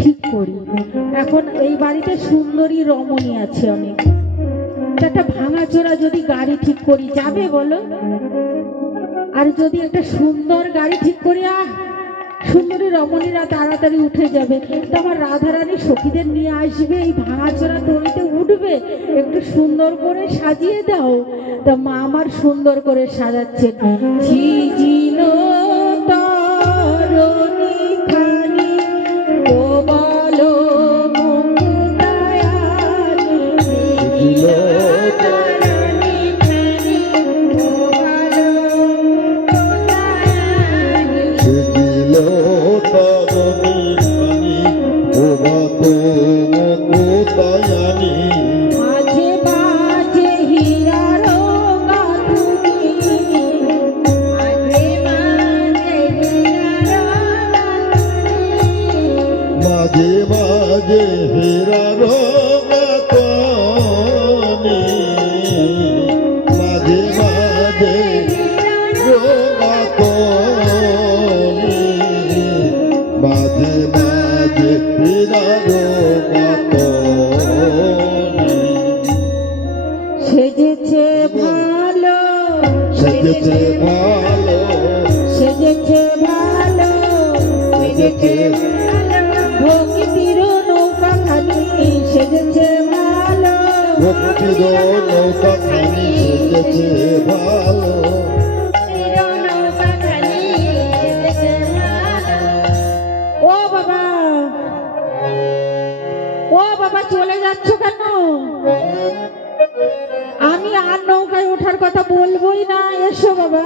ঠিক করি। এখন এই বাড়িতে সুন্দরী রমণী আছে অনেক, একটা ভাঙাচোরা যদি গাড়ি ঠিক করি, যাবে বলো? আর যদি একটা সুন্দর গাড়ি ঠিক করি, সুন্দরী রমণীরা তাড়াতাড়ি উঠে যাবে, তো আমার রাধারানী সখীদের নিয়ে আসবে, এই ভাঙাচোরা দড়িতে উঠবে। একটু সুন্দর করে সাজিয়ে দাও। তা মা আমার সুন্দর করে সাজাচ্ছেন। ঝিঝিলো তরণী খানি বলো সেজেছে ভালো, সেজেছে ভালো, সেজেছে ভালো, সেজেছে ভক্তির নৌকা খানি, সেজেছে ভালো, ভক্তির নৌকা খানি, সেজেছে ভালো, নৌকা খানি, সেজেছে ভালো। ও বাবা, ও বাবা, চলে যাচ্ছ কেন? আমি আর নৌকায় ওঠার কথা বলবোই না, এসো বাবা।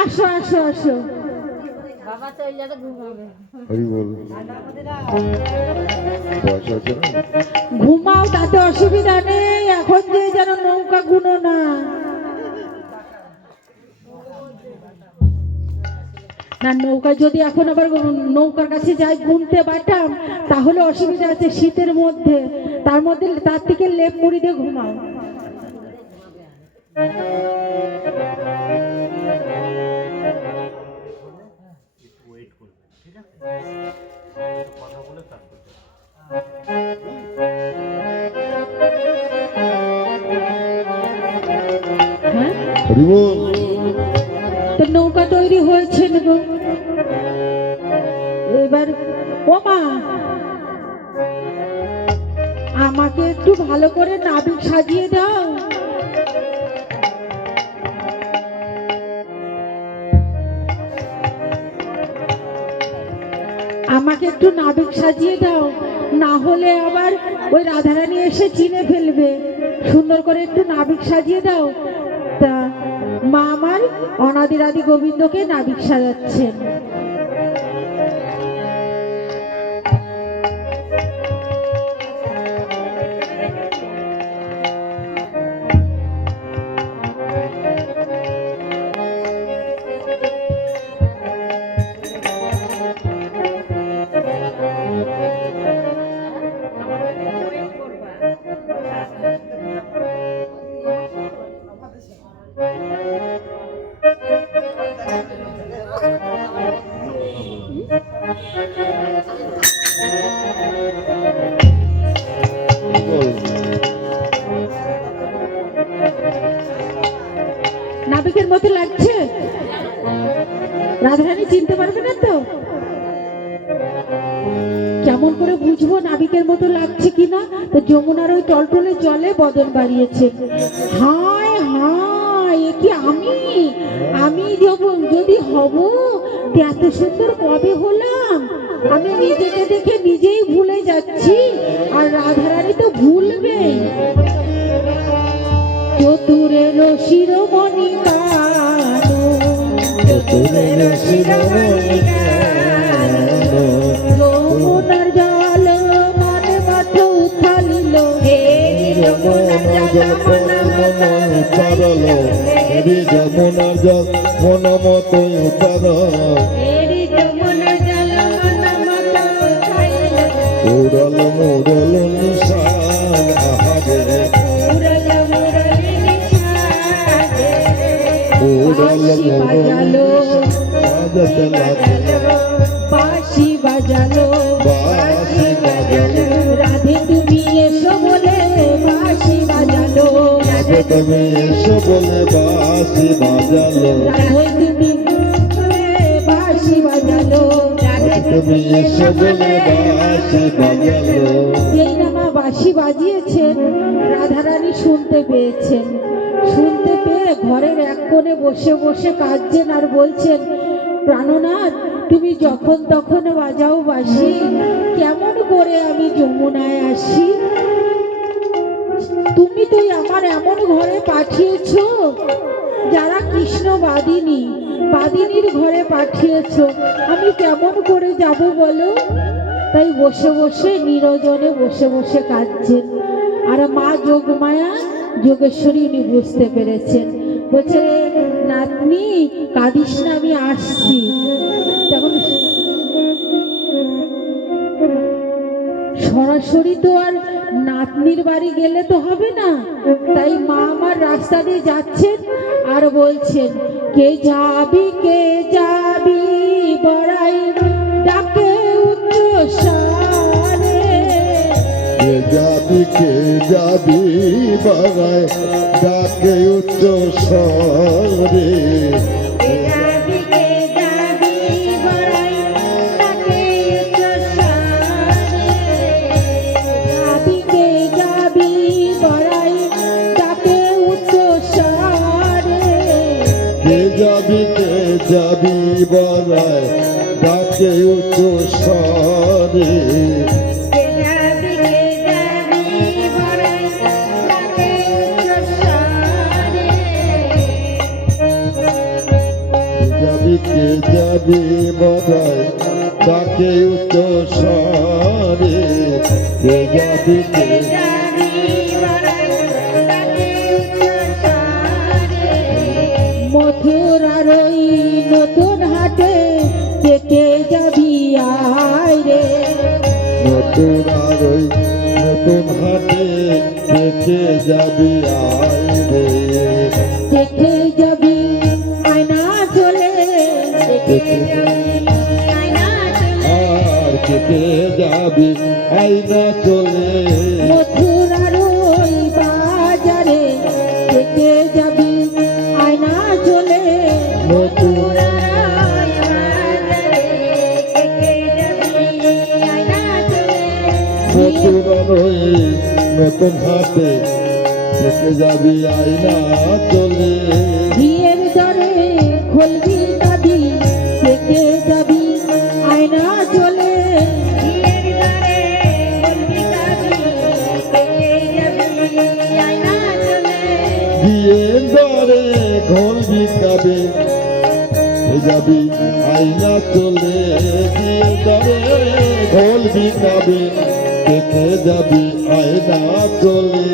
আসো আসো আসো। ঘুমাও, তাতে অসুবিধা নেই, এখন যে যেন নৌকা গুনো না। না, নৌকা যদি এখন আবার নৌকার কাছে যাই গুনতে পারতাম তাহলে অসুবিধা আছে, শীতের মধ্যে। তার থেকে লেপ মুড়ি দিয়ে ঘুমাও। হ্যাঁ, তো নৌকা তৈরি হয়েছে গো। এবার ও মা, আমাকে একটু ভালো করে নাবিক সাজিয়ে দাও। আমাকে একটু নাবিক সাজিয়ে দাও, না হলে আবার ওই রাধারানী এসে চিনে ফেলবে। সুন্দর করে একটু নাবিক সাজিয়ে দাও। তা মা আমার অনাদিরাদি গোবিন্দকে নাবিক সাজাচ্ছেন। নাবিকের মতো লাগছে? রাধারানী চিনতে পারবে না তো? কেমন করে বুঝবো নাবিকের মতো লাগছে কিনা? তো যমুনার ওই টলটলে জলে বদন বাড়িয়েছে। হায় হায়, এ কি আমি যদি হব, এত সুন্দর কবে হলাম? আমি নিজেকে দেখে নিজেই ভুলে যাচ্ছি, আর রাধারানী তো ভুলবেই। চতুরের শিরোমণি কানো তুলিল শিরোমণি কেন যমুনার জল মনে মাথা উঠালিল যমুনার জল মন উতারল হেরি যমুনার জল মন মত উতার উড়ল মুরল নিশান আহারে উড়ল মুরল বাজতে লাগল বাঁশি বাজালো বাঁশি বাজালো রাধে তুমি এসো বলে বাঁশি বাজালো রাধে তুমি এসো বলে বাঁশি বাজালো রাধে তুমি বলে বাঁশি বাজালো রাধে তুমি এসো বলে বাঁশি বাজালো এই নামা বাঁশি বাজিয়েছেন রাধারানী শুনতে পেয়েছেন। শুনতে পেয়ে ঘরের এক কোণে বসে বসে কাঁদছেন আর বলছেন, প্রাণনাথ তুমি যখন তখন বাজাও বাঁশি, কেমন করে আমি যমুনায় আসি? তুমি তো আমার এমন ঘরে পাঠিয়েছ যারা কৃষ্ণ বাদিনীর ঘরে পাঠিয়েছ, আমি কেমন করে যাব বলো? তাই বসে বসে নিরজনে বসে বসে কাঁদছেন। আর মা যোগমায়া যোগেশ্বরী উনি বুঝতে পেরেছেন, বলছে নাতনি কাঁদিস না, আমি আসছি। তখন সরাসরি তো আর নাতনির বাড়ি গেলে তো হবে না, তাই মা আমার রাস্তা দিয়ে যাচ্ছেন আর বলছেন, কে যাবি বড়াই ডাকে উচ্চস্বরে কে যাবি বাগায় ডাকে উচ্চ স্বরে যাবি বলায় ডাকে উচ্চ স্বরে যাবি বলায় ডাকে উচ্চ স্বরে মথুরার ওই নতুন হাটে কে যাবি আয় রে, মথুরার ওই নতুন হাটে কে যাবি আয় রে, দেখে যাবি আয়না চলে আর কে যাবি আইনা চলে মথুরার ওই বাজারে দেখে যাবি আয়না চলে মথুরার ওই নতুন হাটে কে যাবি আইনা চলে বিয়ের দরে খুলবি দাবি দেখে যাবি আয়না চলে বিয়ের দরে ঘোল বিকাবে যাবি আইনা চলে বিয়ের দরে ঘোল বিকাবে দেখে যাবি আইনা চলে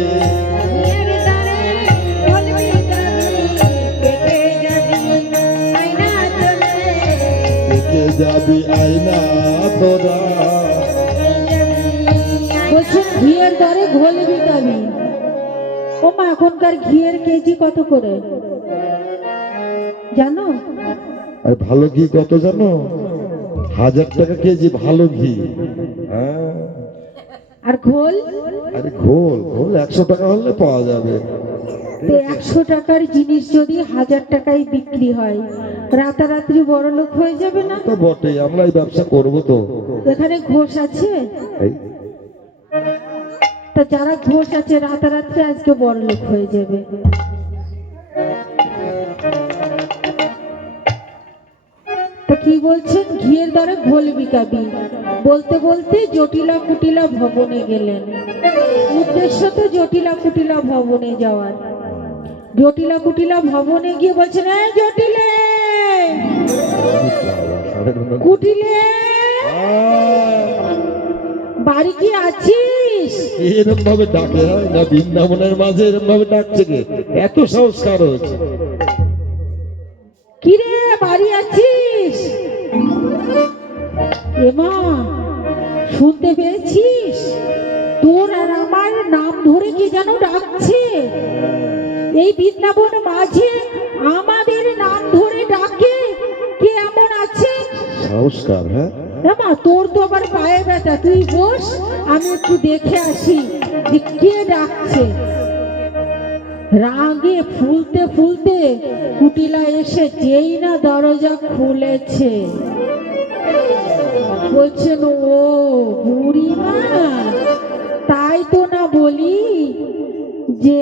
দেখে যাবি আইনা তোরা বলছেন ঘিয়ের দরে ঘোল বিকাবি। ও মা, এখনকার ঘিয়ের কেজি কত করে জানো? আর ভালো ঘি কত জানো? 1000 টাকা কেজি ভালো ঘি। হ্যাঁ, আর ঘোল? আরে ঘোল 100 টাকা হলে পাওয়া যাবে। তো 100 টাকার জিনিস যদি 1000 টাকায় বিক্রি হয়, রাতারাত্রি বড় লোক হয়ে যাবে না? তো বটে, আমরা এই ব্যবসা করবো তো। এখানে ঘোষ আছে, এই, তা যারা ঘোষ আছে রাতারাত্রি আজকে বড় লোক হয়ে যাবে। তা কি বলছেন? ঘিয়ের দরে ঘোল বিকাবি। বলতে বলতে জটিলা কুটিলা ভবনে গেলেন। উদ্দেশ্য তো জটিলা কুটিলা ভবনে যাওয়ার। জটিলা কুটিলা ভবনে গিয়ে বলছেন, এই জটিলে কুটিলে বাড়ি কি আছিস? এরকম ভাবে ডাকে হয় না, বৃন্দাবনের মাঝে এরকম ভাবে ডাকছে কে? এত সংস্কার হয়েছে। কিরে বাড়ি আছিস? এমা শুনতে পেয়েছিস? তোর আর আমার নাম ধরে কি যেন ডাকছে। এই বৃন্দাবন মাঝে আমাদের নাম ধরে ডাকে। কে এমন আছে? সংস্কার, হ্যাঁ। এমা তোর তো আবার পায়ে ব্যথা, তুই বস, আমি একটু দেখে আসি যে কে ডাকছে। রাগে ফুলতে ফুলতে কুটিলা এসে যেই না দরজা খুলেছে, বলছেন ও বুড়িমা, তাই তো না বলি যে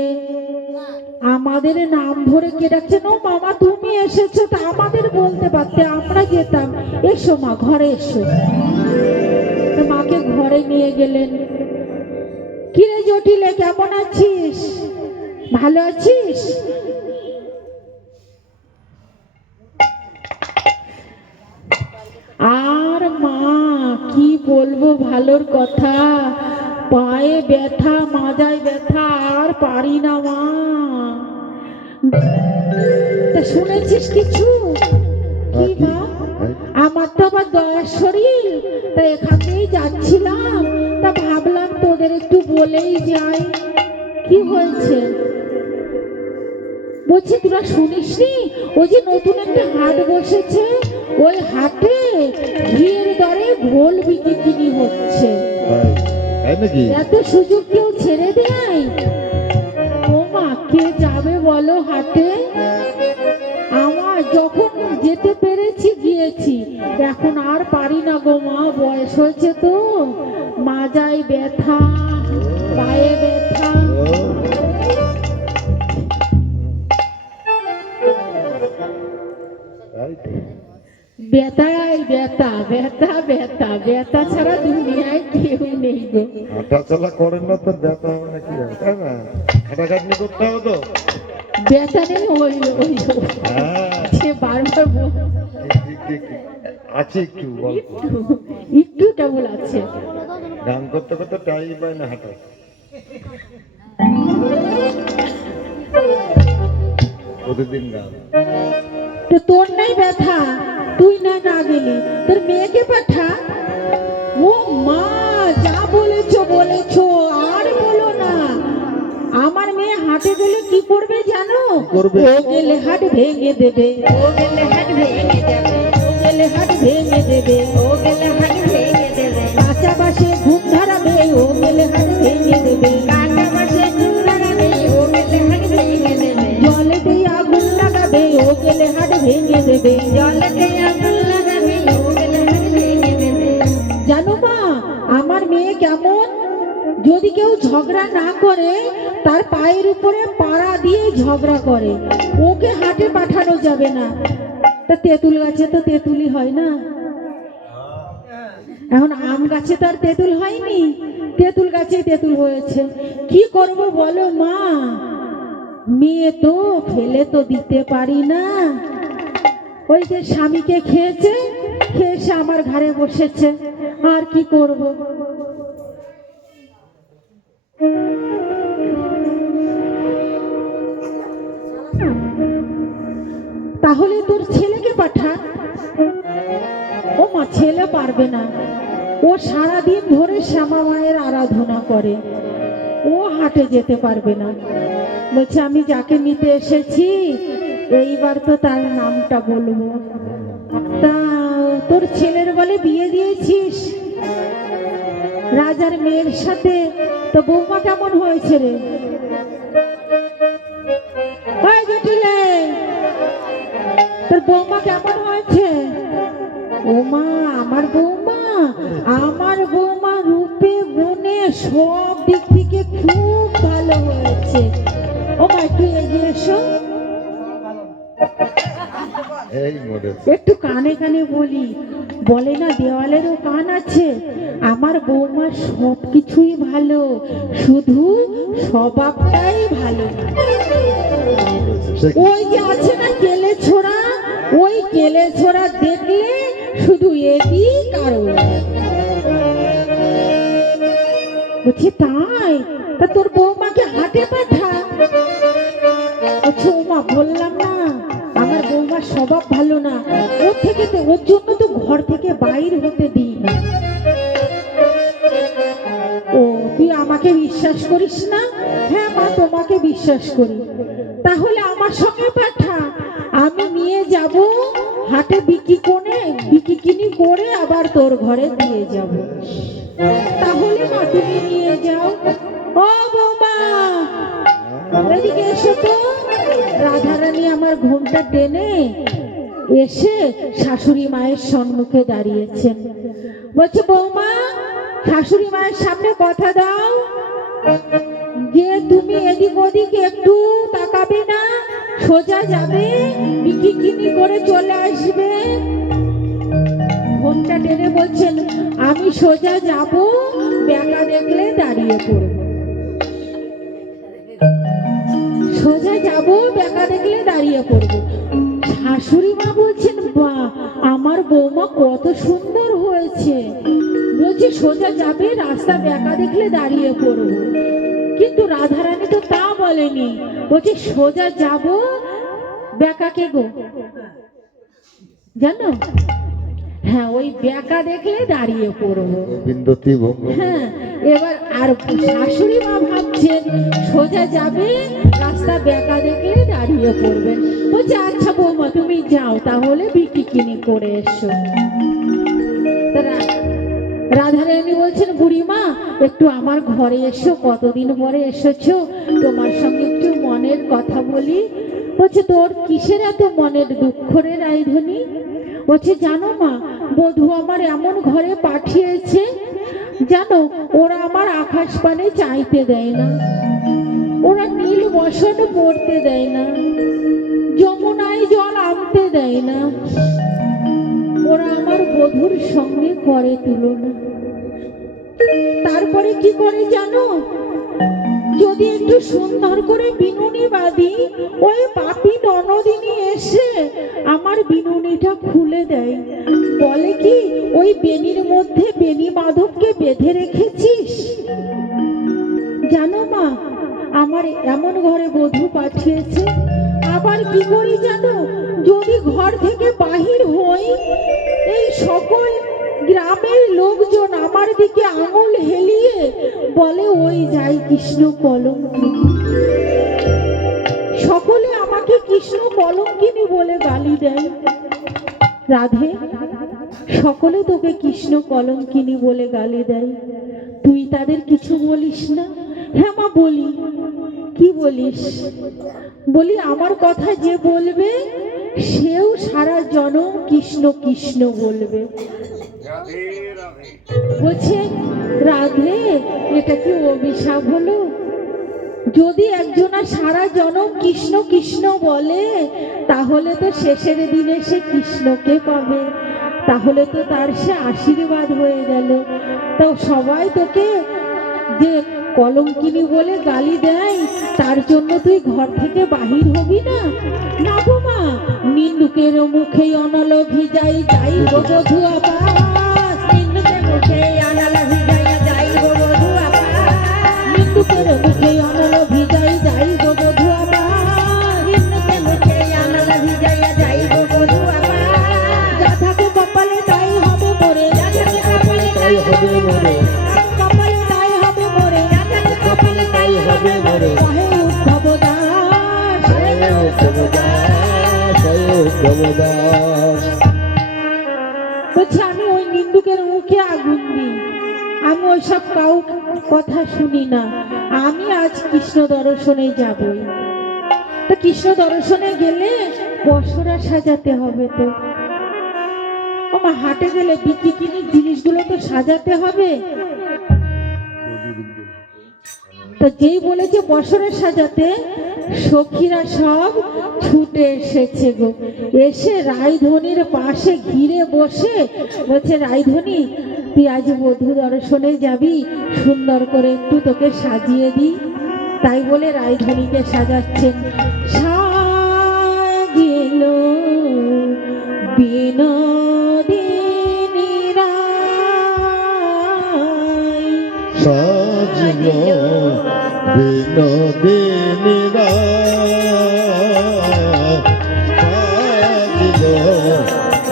আমাদের নাম ধরে কে ডাকছে। ও মামা তুমি এসেছো, তা আমাদের বলতে পারতে, আমরা যেতাম। এসো মা, ঘরে এসো। তো মাকে ঘরে নিয়ে গেলেন। কিরে জটিলে, কেমন আছিস? ভালো আছিস? আর মা কি বলবো ভালোর কথা, পায়ে ব্যথা, মাজায় ব্যথা, আর পারি না মা। তা শুনেছিস কিছু? কি মা? আমার তো আবার দয়ার শরীর, তা এখান দিয়েই যাচ্ছিলাম, তা ভাবলাম তোদের একটু বলেই যাই। কি হয়েছে? বলছি তোরা শুনিসনি, ওই যে নতুন একটা হাট বসেছে, ওই হাটে ঘিয়ের দরে ঘোল বিক্রি হচ্ছে। তাই নাকি? এত সুযোগ কেউ ছেড়ে দেয়? ও মা, কে যাবে বলো হাটে? আমার যখন যেতে পেরেছি গিয়েছি, এখন আর পারি না গো মা, বয়স হয়েছে তো, মাজায় ব্যথা, পায়ে ব্যথা। ব্যথায় ব্যথা, ব্যথা ব্যথা, ব্যথা ছাড়া দুনিয়ায় কেউ নেই গো। হাঁটা চলা করেন না তো ব্যথা হবে না, কি হবে, তাই না? হাঁটাখাটনি করতে হবে তো। ব্যথা নেই, ওই ওই হ্যাঁ, সে বারবার ঠিক, ঠিক, ঠিক। আছে একটু অল্প। একটু কেবল আছে। গান করতে করতে টাইম পায় না হাঁটা। প্রতিদিন গান। তো তোর নাই ব্যথা, তুই না না গেলি, তোর মেয়েকে পাঠা। ও মা, যা বলেছো বলেছো, আর বলো না। আমার মেয়ে হাটে গেলে কি করবে জানো? করবে? ও গেলে হাট ভেঙে দেবে, ও গেলে হাট ভেঙে যাবে, ও গেলে হাট ভেঙে দেবে, ও গেলে হাট ভেঙে দেবে, কাঁচা বাসে ঘুম ধরাবে, ও গেলে হাট ভেঙে দেবে, কাঁটা বাসে চুল ধরাবে, ও গেলে হাট ভেঙে দেবে, জলেতে আগুন লাগাবে, ও গেলে হাট ভেঙে দেবে। জলেতে আগুন লাগাবে, ও গেলে হাট ভেঙে দেবে। জানো মা, আমার মেয়ে কেমন? যদি কেউ ঝগড়া না করে, তার পায়ের উপরে পাড়া দিয়ে ঝগড়া করে, ওকে হাটে পাঠানো যাবে না। তা তেঁতুল গাছে তো তেঁতুলি হয় না, এখন আম গাছে তো আর তেঁতুল হয়নি, তেঁতুল গাছে তেঁতুল হয়েছে। কি করব বলো মা, মেয়ে তো ফেলে তো দিতে পারি না। ওই যে স্বামীকে খেয়েছে, খেয়ে এসে আমার ঘরে বসেছে, আর কি করব। তাহলে তোর ছেলেকে পাঠা। ও মা, ছেলে পারবে না, ও সারাদিন ধরে শ্যামা মায়ের আরাধনা করে, ও হাটে যেতে পারবে না। বলছে আমি যাকে নিতে এসেছি এইবার তো তার নামটা বলবো। তা তোর ছেলের বলে বিয়ে দিয়েছিস রাজার মেয়ের সাথে, তো বৌমা কেমন হয়েছে রে? ওই জটিলে, তোর বৌমা কেমন হয়েছে? ও মা, আমার বৌমা রূপে গুণে সব দিক থেকে খুব ভালো হয়েছে। ও মা, একটু এগিয়ে এসো, এই মডেল। একটু কানে কানে বলি। বলে না দেওয়ালেরও কান আছে, আমার বৌমার সব কিছুই ভালো, শুধু স্বভাবটাই ভালো না। ওই যে আছে না কেলে ছোড়া, ওই কেলে ছোড়া দেখলে শুধু এদিক আর ওদিক। বলছি তাই? তা তোর বৌমাকে হাটে পাঠা। বলছে ওমা বললাম না আমার বৌমার স্বভাব ভালো না, ওর জন্য তো ঘর থেকে বাইর হতে দিই না। ও তুই আমাকে বিশ্বাস করিস না? হ্যাঁ মা তোমাকে বিশ্বাস করি। তাহলে আমার সঙ্গে পাঠা, আমি নিয়ে যাব হাটে বিক্রি করে আবার তোর ঘরে দিয়ে যাব। তাহলে মা তুমি নিয়ে যাও। ও বৌমা এদিকে এসো তো। রাধারানী আমার ঘুমটা টেনে এসে শাশুড়ি মায়ের সম্মুখে দাঁড়িয়েছেন। বলছে বৌমা শাশুড়ি মায়ের সামনে কথা দাও যে তুমি এদিক ওদিক একটু তাকাবে না, সোজা যাবে বিক্রি করে চলে আসবে। ঘুমটা টেনে বলছেন আমি সোজা যাব, বেকা দেখলে দাঁড়িয়ে পড়ব। সোজা যাব, বেকা দেখলে দাঁড়িয়ে পড়বো। শাশুড়ি মা বলছেন বাহ আমার বৌমা কত সুন্দর হয়েছে। বলছে সোজা যাবে, রাস্তা বেকা দেখলে দাঁড়িয়ে পড়বো। কিন্তু রাধারানী তো তা বলেনি, বলছে সোজা যাব, বেকাকে গো জানো? হ্যাঁ ওই বেকা দেখলে দাঁড়িয়ে পড়বো। বিন্দতি ভঙ্গ। হ্যাঁ এবার আর শাশুড়ি মা ভাবছেন সোজা যাবে, রাস্তা বেকা দেখলে দাঁড়িয়ে পড়বেন। বলছে আচ্ছা বৌমা তুমি যাও তাহলে বিক্রি করে এসো। রাধারানী বলছেন বুড়িমা একটু আমার ঘরে এসো, কতদিন পরে এসেছো, তোমার সঙ্গে একটু মনের কথা বলি। বলছে তোর কিসের এত মনের দুঃখ রে রাইধনী? বলছে জানো মা বধূ আমার এমন ঘরে পাঠিয়েছে জানো, ওরা আমার আকাশ পানে চাইতে দেয় না, ওরা নীল বসন পড়তে দেয় না, যমুনায় জল আনতে দেয় না, ওরা আমার বধূর সঙ্গে করে তুলনা। তারপরে কি করে জানো? যদি একটু সুন্দর করে বিনুনি বাঁধি, ওই পাপী ননদিনী এসে আমার বিনুনিটা খুলে দেয়, বলে কি ওই বেনির মধ্যে বেনি মাধবকে বেঁধে রেখেছিস। জানো মা আমার এমন ঘরে বধূ পাঠিয়েছে। আবার কি করি জানো? যদি ঘর থেকে বাহির হই, এই সকল গ্রামের লোকজন আমার দিকে আঙুল হেলিয়ে বলে ওই যাই কৃষ্ণ কলঙ্কিনী। সকলে আমাকে কৃষ্ণ কলঙ্কিনী বলে গালি দেয়। রাধে সকলে তোকে কৃষ্ণ কলঙ্কিনী বলে গালি দেয়, তুই তাদের কিছু বলিস না? হ্যাঁ মা বলি। কি বলিস? বলি আমার কথা যে বলবে সেও সারা জনম কৃষ্ণ কৃষ্ণ বলবে। বলছে রাধে এটা কি অভিশাপ হলো? যদি একজনা সারা জনম কৃষ্ণ কৃষ্ণ বলে তাহলে তো শেষের দিনে সে কৃষ্ণকে পাবে, তাহলে তো তার সে আশীর্বাদ হয়ে গেল। তো সবাই তোকে যে কলঙ্কিনী বলে গালি দেয় তার জন্য তুই ঘর থেকে বাহির হবি না? না গো মা, নিন্দুকের মুখে অনল ভিজাই যাই গো বধূ আবাস, নিন্দুকের মুখে অনল ভিজাই যাই গো বধূ আবাস, নিন্দুকের মুখে অনল ভিজাই যাই গো বধূ আবাস, নিন্দুকের মুখে অনল ভিজাই যাই গো বধূ আবাস। যা থাকে কপালে তাই হবে মোরে, যা থাকে কপালে তাই হবে মোরে, কপালে তাই হবে মোরে, যা থাকে কপালে তাই হবে মোরে। কহে উদ্ধব দাস, কহে উদ্ধব দাস, কহে উদ্ধব দাস। বলছে আমি ওই নিন্দুকের মুখে আগুন দিই, আমি ওইসব কাউ কথা শুনি না, আমি আজ কৃষ্ণ দর্শনে যাবই। তো কৃষ্ণ দর্শনে গেলে বসরা সাজাতে হবে। তো ওমা হাটে গেলে বিক্রি জিনিসগুলো তো সাজাতে হবে। তো যেই বলেছে বসরে সাজাতে, সখীরা সব ছুটে এসেছে গো। এসে রায়ধনির পাশে ঘিরে বসে বলছে রায়ধনি তুই আজ বধূ দর্শনে যাবি, সুন্দর করে একটু তোকে সাজিয়ে দিই। তাই বলে রায়ধনিকে সাজাচ্ছেন। সাজিল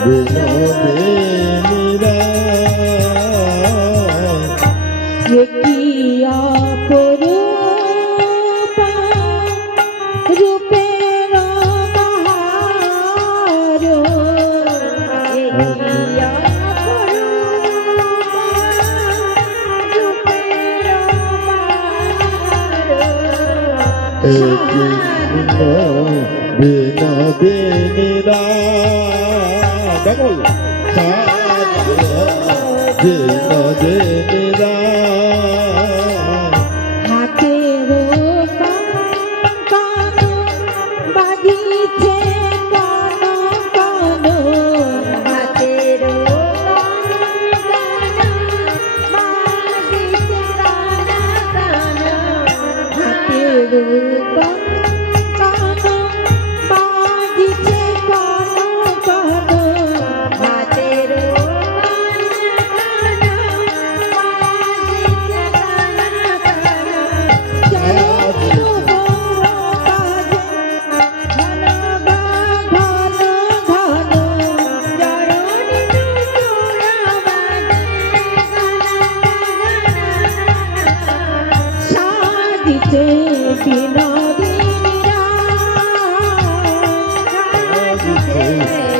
বিনোদিনী রায় কি অপরূপা রূপের বাহার, বিনোদিনী রায় ডবল বিনোদিনী রায় হাতের কান বাজিছে কান কান, হাতের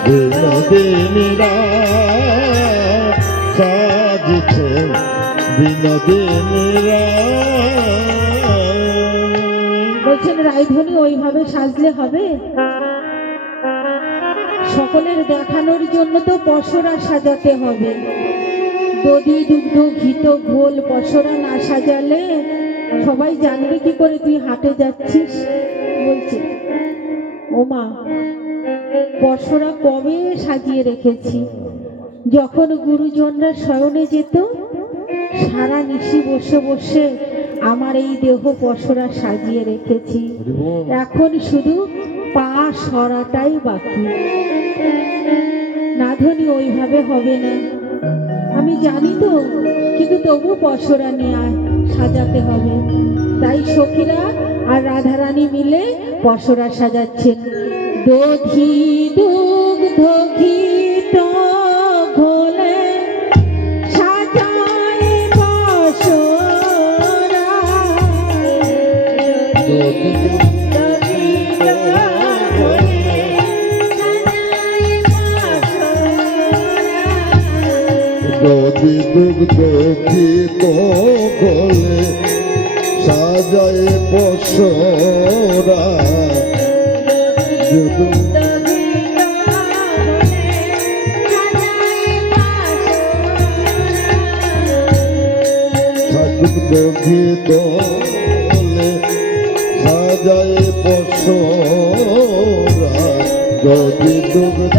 বিনোদিনী রায় সাজিছে বিনোদিনী রায়। বলছেন রায়ধনী ওইভাবে সাজলে হবে? সকলের দেখানোর জন্য তো পসরা সাজাতে হবে। দধি দুগ্ধ ঘিত ঘোল পসরা না সাজালে সবাই জানবে কি করে তুই হাটে যাচ্ছিস। বলছে ও মা, পসরা কবে সাজিয়ে রেখেছি, যখন গুরুজনরা শয়নে যেত সারা নিশি বসে বসে আমার এই দেহ পসরা সাজিয়ে রেখেছি। এখন শুধু পা সরাটাই বাকি। নাধনী ওইভাবে হবে না, আমি জানি তো, কিন্তু তবু পসরা নিয়ে আয়, সাজাতে হবে। তাই সখীরা আর রাধারানী মিলে পসরা সাজাচ্ছেন। দধি দুগ্ধ ঘিত ঘোলে সাজায় পসরা, দধি দুগ্ধ ঘিত ঘোলে সাজায় পসরা, দুগ্ধ ঘিত সাজায় পসরা, দধি দুগ্ধ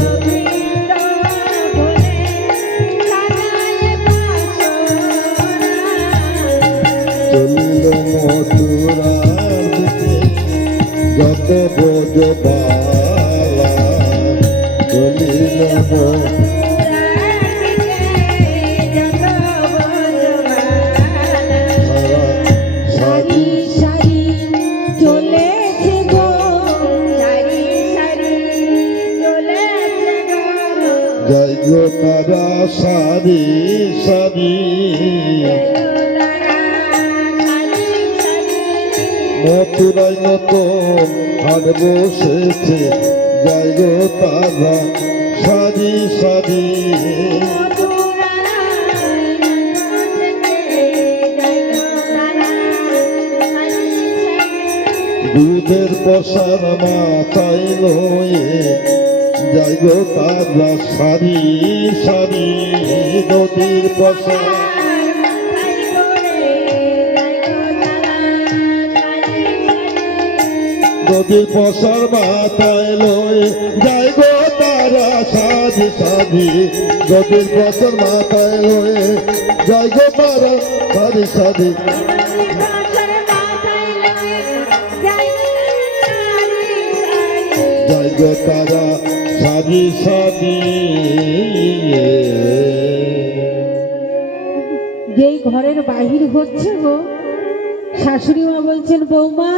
চলিল মথুরার দিকে যত ব্রজবালা, চলিল সারি সারি চলেছে গো, সারি সারি চলেছে গো, জয় গো তারা সারি সারি, মথুরায় নতুন হাট বসেছে, জয় গো তারা সারি সারি, দুধের পশার মাথায় লয়ে, জয় গো তারা সারি সারি, নদীর পশার নদীর পশার মাথায় লয়ে, জয় গো তারা সারি সারি, নদীর পশার মাথায় লয়ে, জয় গো তারা সারি সারি, জয় গো তারা সারি সারি। যেই ঘরের বাহির হচ্ছে গো, শাশুড়ি মা বলছেন বৌমা,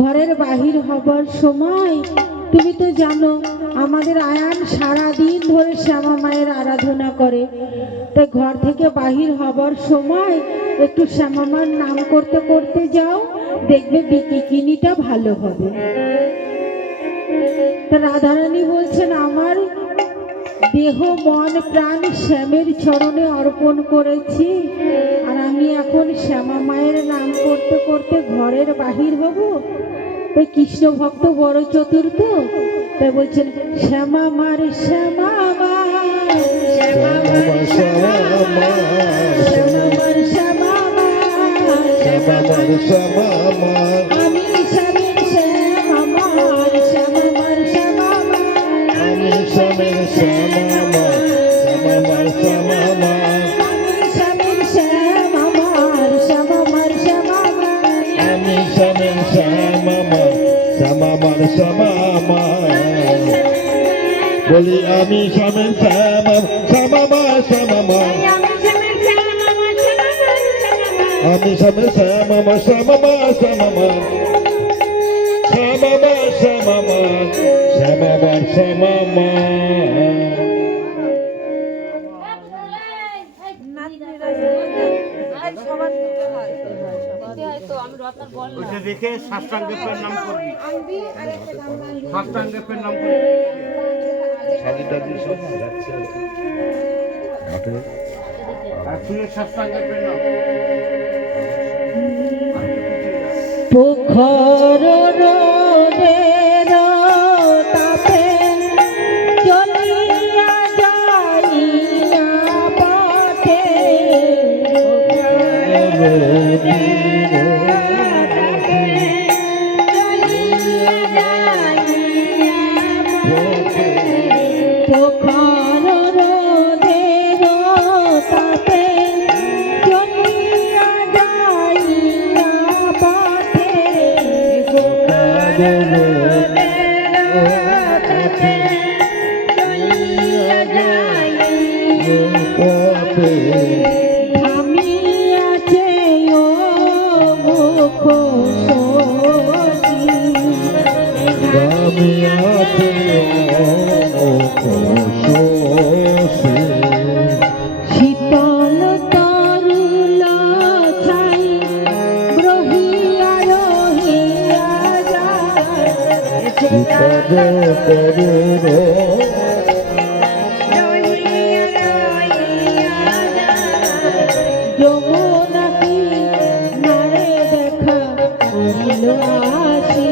ঘরের বাহির হবার সময় তুমি তো জানো আমাদের আয়ান সারাদিন ধরে শ্যামা মায়ের আরাধনা করে, তাই ঘর থেকে বাহির হবার সময় একটু শ্যামা মার নাম করতে করতে যাও, দেখবে বিকিনিটা ভালো হবে। তা রাধারানী বলছেন আমার দেহ মন প্রাণ শ্যামের চরণে অর্পণ করেছি, আর আমি এখন শ্যামা মায়ের নাম করতে করতে ঘরের বাহির হব। তাই কৃষ্ণ ভক্ত বড় চতুর তো, তাই বলছেন শ্যামা মার শ্যামা মার শ্যামা মার শ্যামা মার, শ্যামা মার শ্যামা মার, শ্যামা মার শ্যামা মার, আমি শ্যামের শ্যামা মার, শ্যামা মার শ্যামা মার, আমি শ্যামের শ্যামা মার, শ্যামা মার শ্যামা মার, আমি শ্যামের শ্যামা মার, শ্যামা মার শ্যামা মার, আমি শ্যামের শ্যামা মার, শ্যামা মার শ্যামা মার। বলি আমি শ্যামের শ্যামা শ্যামা মার, শ্যামা মার, আমি শ্যামের শ্যামা মার, শ্যামা মার, শ্যামা মার, শ্যামা মার, শ্যামা মার, শ্যামা মার, শ্যামা মার। ওইটা দেখে সাষ্টাঙ্গে প্রণাম করবি, সাষ্টাঙ্গে প্রণাম করবি। আর তুই সাষ্টাঙ্গে প্রণাম। পোখর রোদের তাপে চলিয়া যাইয়া পথে, পোখর রোদের তাপে চলিয়া যাইয়া পথে, থামিয়াছে ও মুখ শশী, শীতল তরুল ছাই রহিয়া রহিয়া যায়, যমুনা কি নারে দেখা দিল আসি,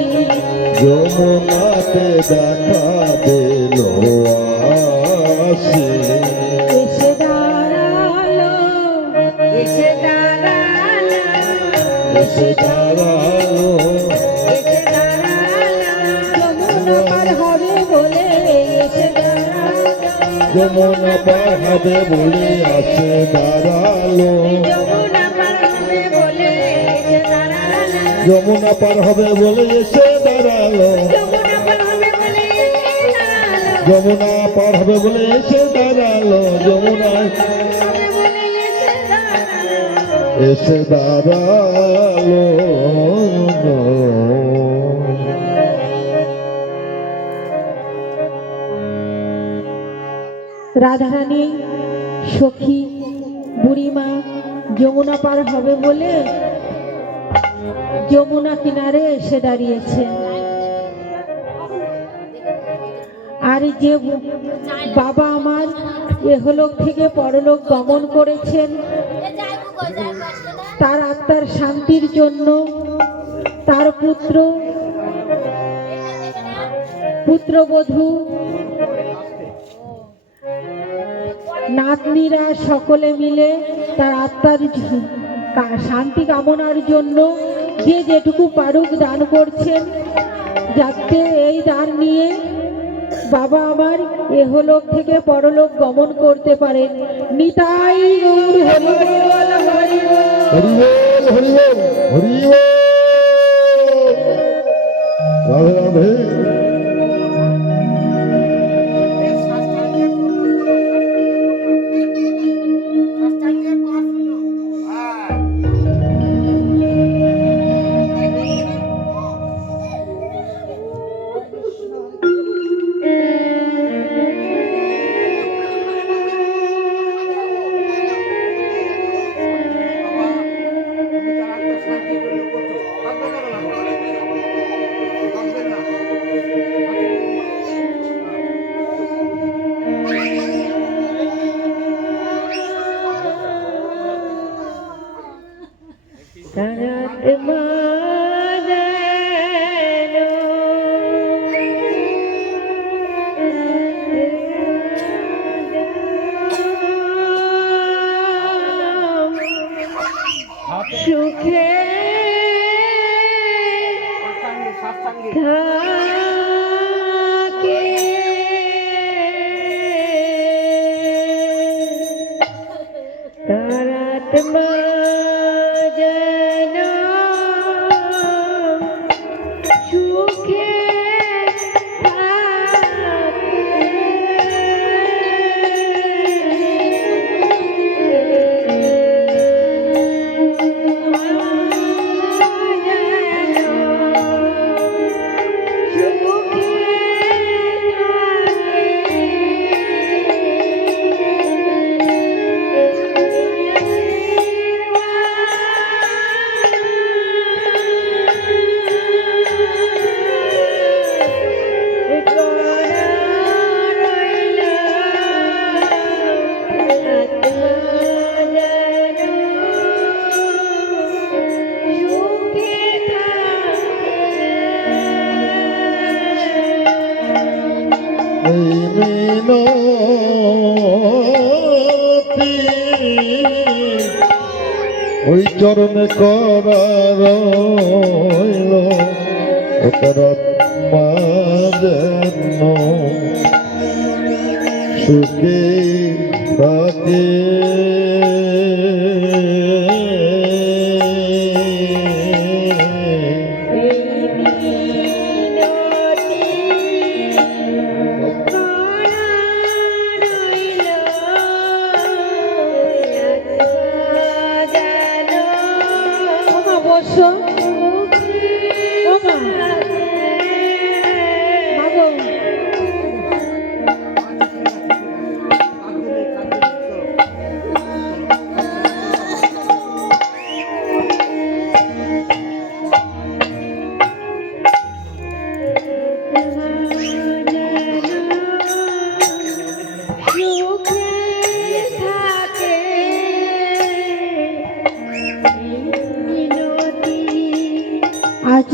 যমুনাতে দেখা দিল আসি, এসে দাঁড়ালো, এসে দাঁড়ালো, এসে দাঁড়ালো, এসে দাঁড়ালো, যমুনা পার হবে বলে এসে দাঁড়ালো, যমুনা পার হবে বলে আসে দাঁড়ালো, যমুনা পার হবে বলে এসে দাঁড়ালো, যমুনা পার হবে বলে এসে দাঁড়ালো, যমুনা পার হবে বলে এসে দাঁড়ালো, যমুনা পার হবে বলে এসে দাঁড়ালো, যমুনা হবে বলে এসে দাঁড়ালো। এসে দাঁড়ালো। রাধারানী সখী বুড়িমা যমুনা পার হবে বলে যমুনা কিনারে এসে দাঁড়িয়েছে, আর যে বাবা আমার এহলোক থেকে পরলোক গমন করেছেন, তার আত্মার শান্তির জন্য তার পুত্রবধূ নাতনিরা সকলে মিলে তার আত্মার শান্তি কামনার জন্য যে যেটুকু পারুক দান করছেন, যাতে এই দান নিয়ে বাবা আমার এহলোক থেকে পরলোক গমন করতে পারেন। নিতাই গৌর হরি বল, হরি বল। হরি বল, হরি বল, হরি বল। রাধে রাধে। এই মিনতি ওই চরণে করা রইল তার আত্মা যেন সুখে থাকে ওমা বসো ওমা মাগো আজ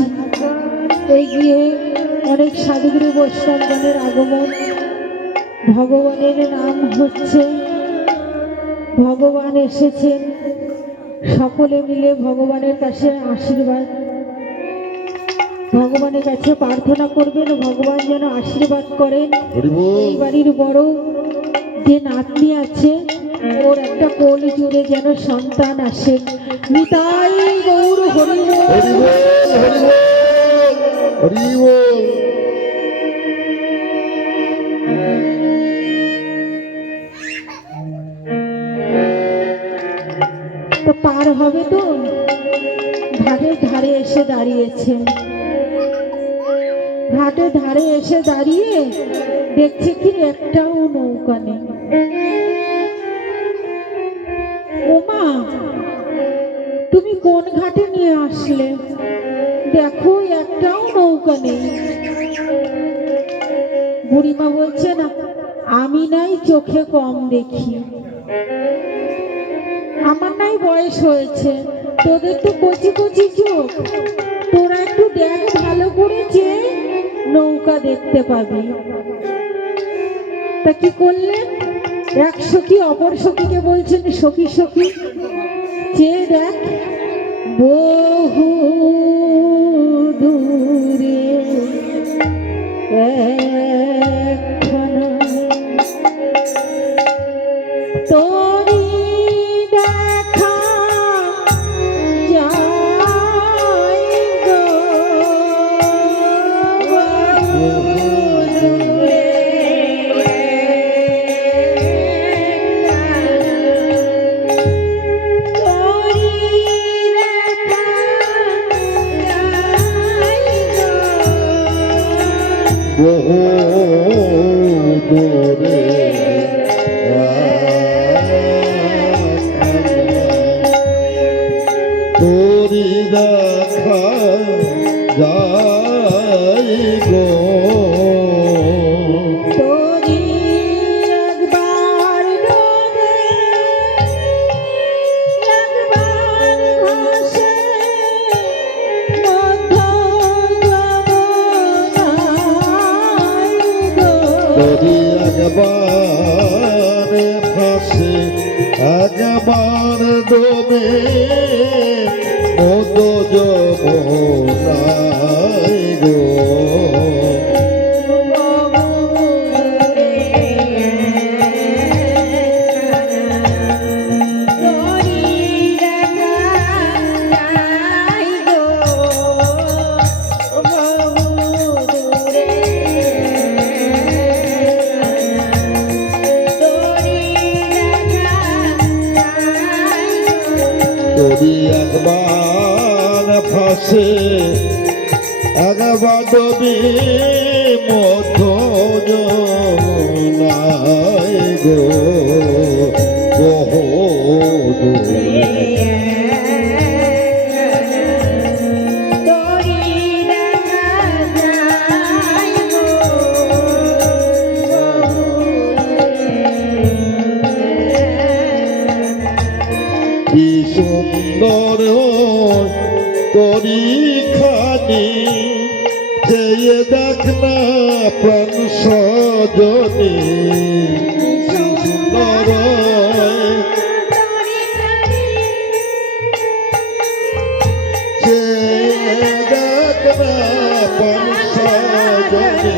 এগিয়ে অনেক সাধুগুরু বৈষ্ণবগণের আগমন। ভগবানের নাম হচ্ছে, ভগবান এসেছেন, সকলে মিলে ভগবানের কাছে আশীর্বাদ, ভগবানের কাছে প্রার্থনা করবেন, ভগবান যেন আশীর্বাদ করেন। এই বাড়ির বড় যে নাতনি আছে ওর একটা কোল জুড়ে যেন সন্তান আসে। নিতাই গৌর হরি বল। হরি বল, হরি বল, হরি বল। তো পার হবে তো, ঘাটের ধারে এসে দাঁড়িয়েছে। ঘাটের ধারে এসে দাঁড়িয়ে দেখছে কি একটাও নৌকা নেই। ওমা তুমি কোন ঘাটে নিয়ে আসলে? দেখো একটাও নৌকা নেই। বুড়িমা বলছে না, আমি নাই চোখে কম দেখি, আমার নাই বয়স হয়েছে, তোদের তো কচি কচি চোখ, তোরা একটু দেখ ভালো করে যে নৌকা দেখতে পাবি। তা কি করলেন? এক সখী অপর সখীকে বলছেন, সখী সখী চেয়ে দেখ, বহু দূরে একখানা তোরি দেখা যায় গো, বহু দূরে বহু দূরে তোরি দেখা যাই গো, তোরি একবার ডোবে, একবার ভাসে মধ্য যমুনায় গো। তোরি একবার ভাসে একবার ডোবে মদ যমুনায় গো, তোরি একবার ভাসে একবার ডোবে মধ্য যমুনায় গো, বহু দূরে কি সুন্দর তোরি খানি চেয়ে দেখ না প্রাণ সজনী সুন্দর সে দেখ না প্রাণ সজনী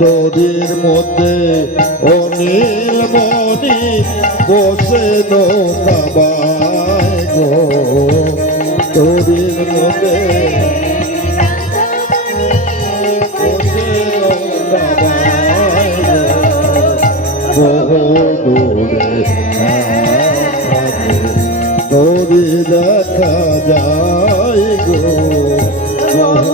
তোদের মধ্যে অনিল মনি বসে নৌকাবায় গো তোদের মধ্যে বসে নৌকাবায় গো বহু দূরে তোরে দেখা যায় গো বহু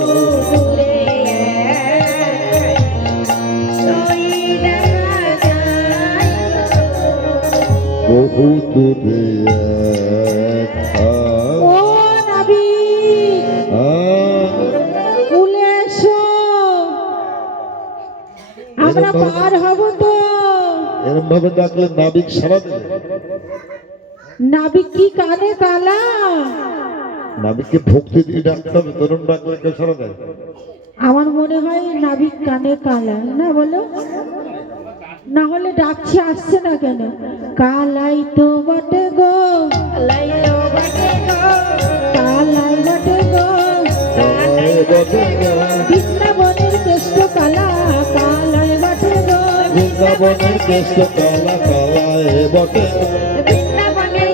বহু দূরে ও নাবিক, ভুলে এসো, আমরা পার হব তো। এরম ভাবে ডাকলে নাবিক সারা দেবে? নাবিক কি কানে কালা? নাবিককে ভক্তি দিয়ে ডাকতে হবে, তরুণ ডাকলে কেউ সারা দেয়? আমার মনে হয় নাবিক কানে কালা, না বলো? না হলে ডাকছে, আসছে না কেন? কালাই তো বটে গো, কালাই বটে গো, বৃন্দাবনের কেষ্ট কালা, কালাই বটে গো, বৃন্দাবনের কেষ্ট কালা কালা এ বটে বৃন্দাবনের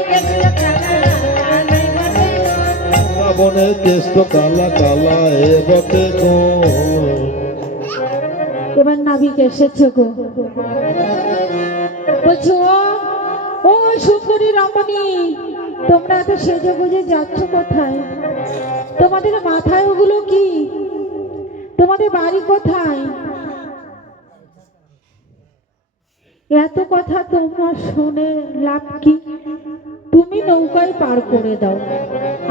কেষ্ট কালা কালা এ বটে গো। এবার নাবিক এসেছে গো, বলছো ও সুন্দরী রমণী, তোমরা এত সেজে গুজে যাচ্ছ কোথায়? তোমাদের মাথায় ওগুলো কি? তোমাদের বাড়ি কোথায়? এত কথা তোমার শুনে লাভ কি? তুমি নৌকায় পার করে দাও,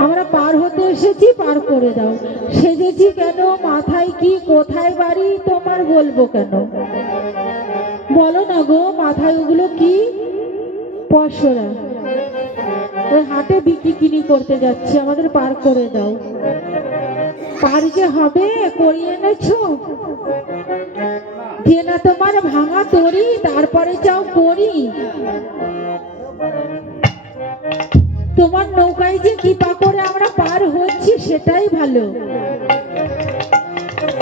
আমরা পার হতে এসেছি, পার করে দাও। সেজেছি কেন? মাথায় কি, কোথায় বাড়ি তোমার বলবো কেন? বলো না গো, মাথায় ওগুলো কি? পশরা, ওই হাটে বিক্রি কিনি করতে যাচ্ছি, আমাদের পার করে দাও। পার যে হবে, করিয়ে এনেছো যে না তোমার ভাঙা তরি, তারপরে যাও করি। তোমার নৌকায় যে কৃপা করে আমরা পার হচ্ছি, সেটাই ভালো।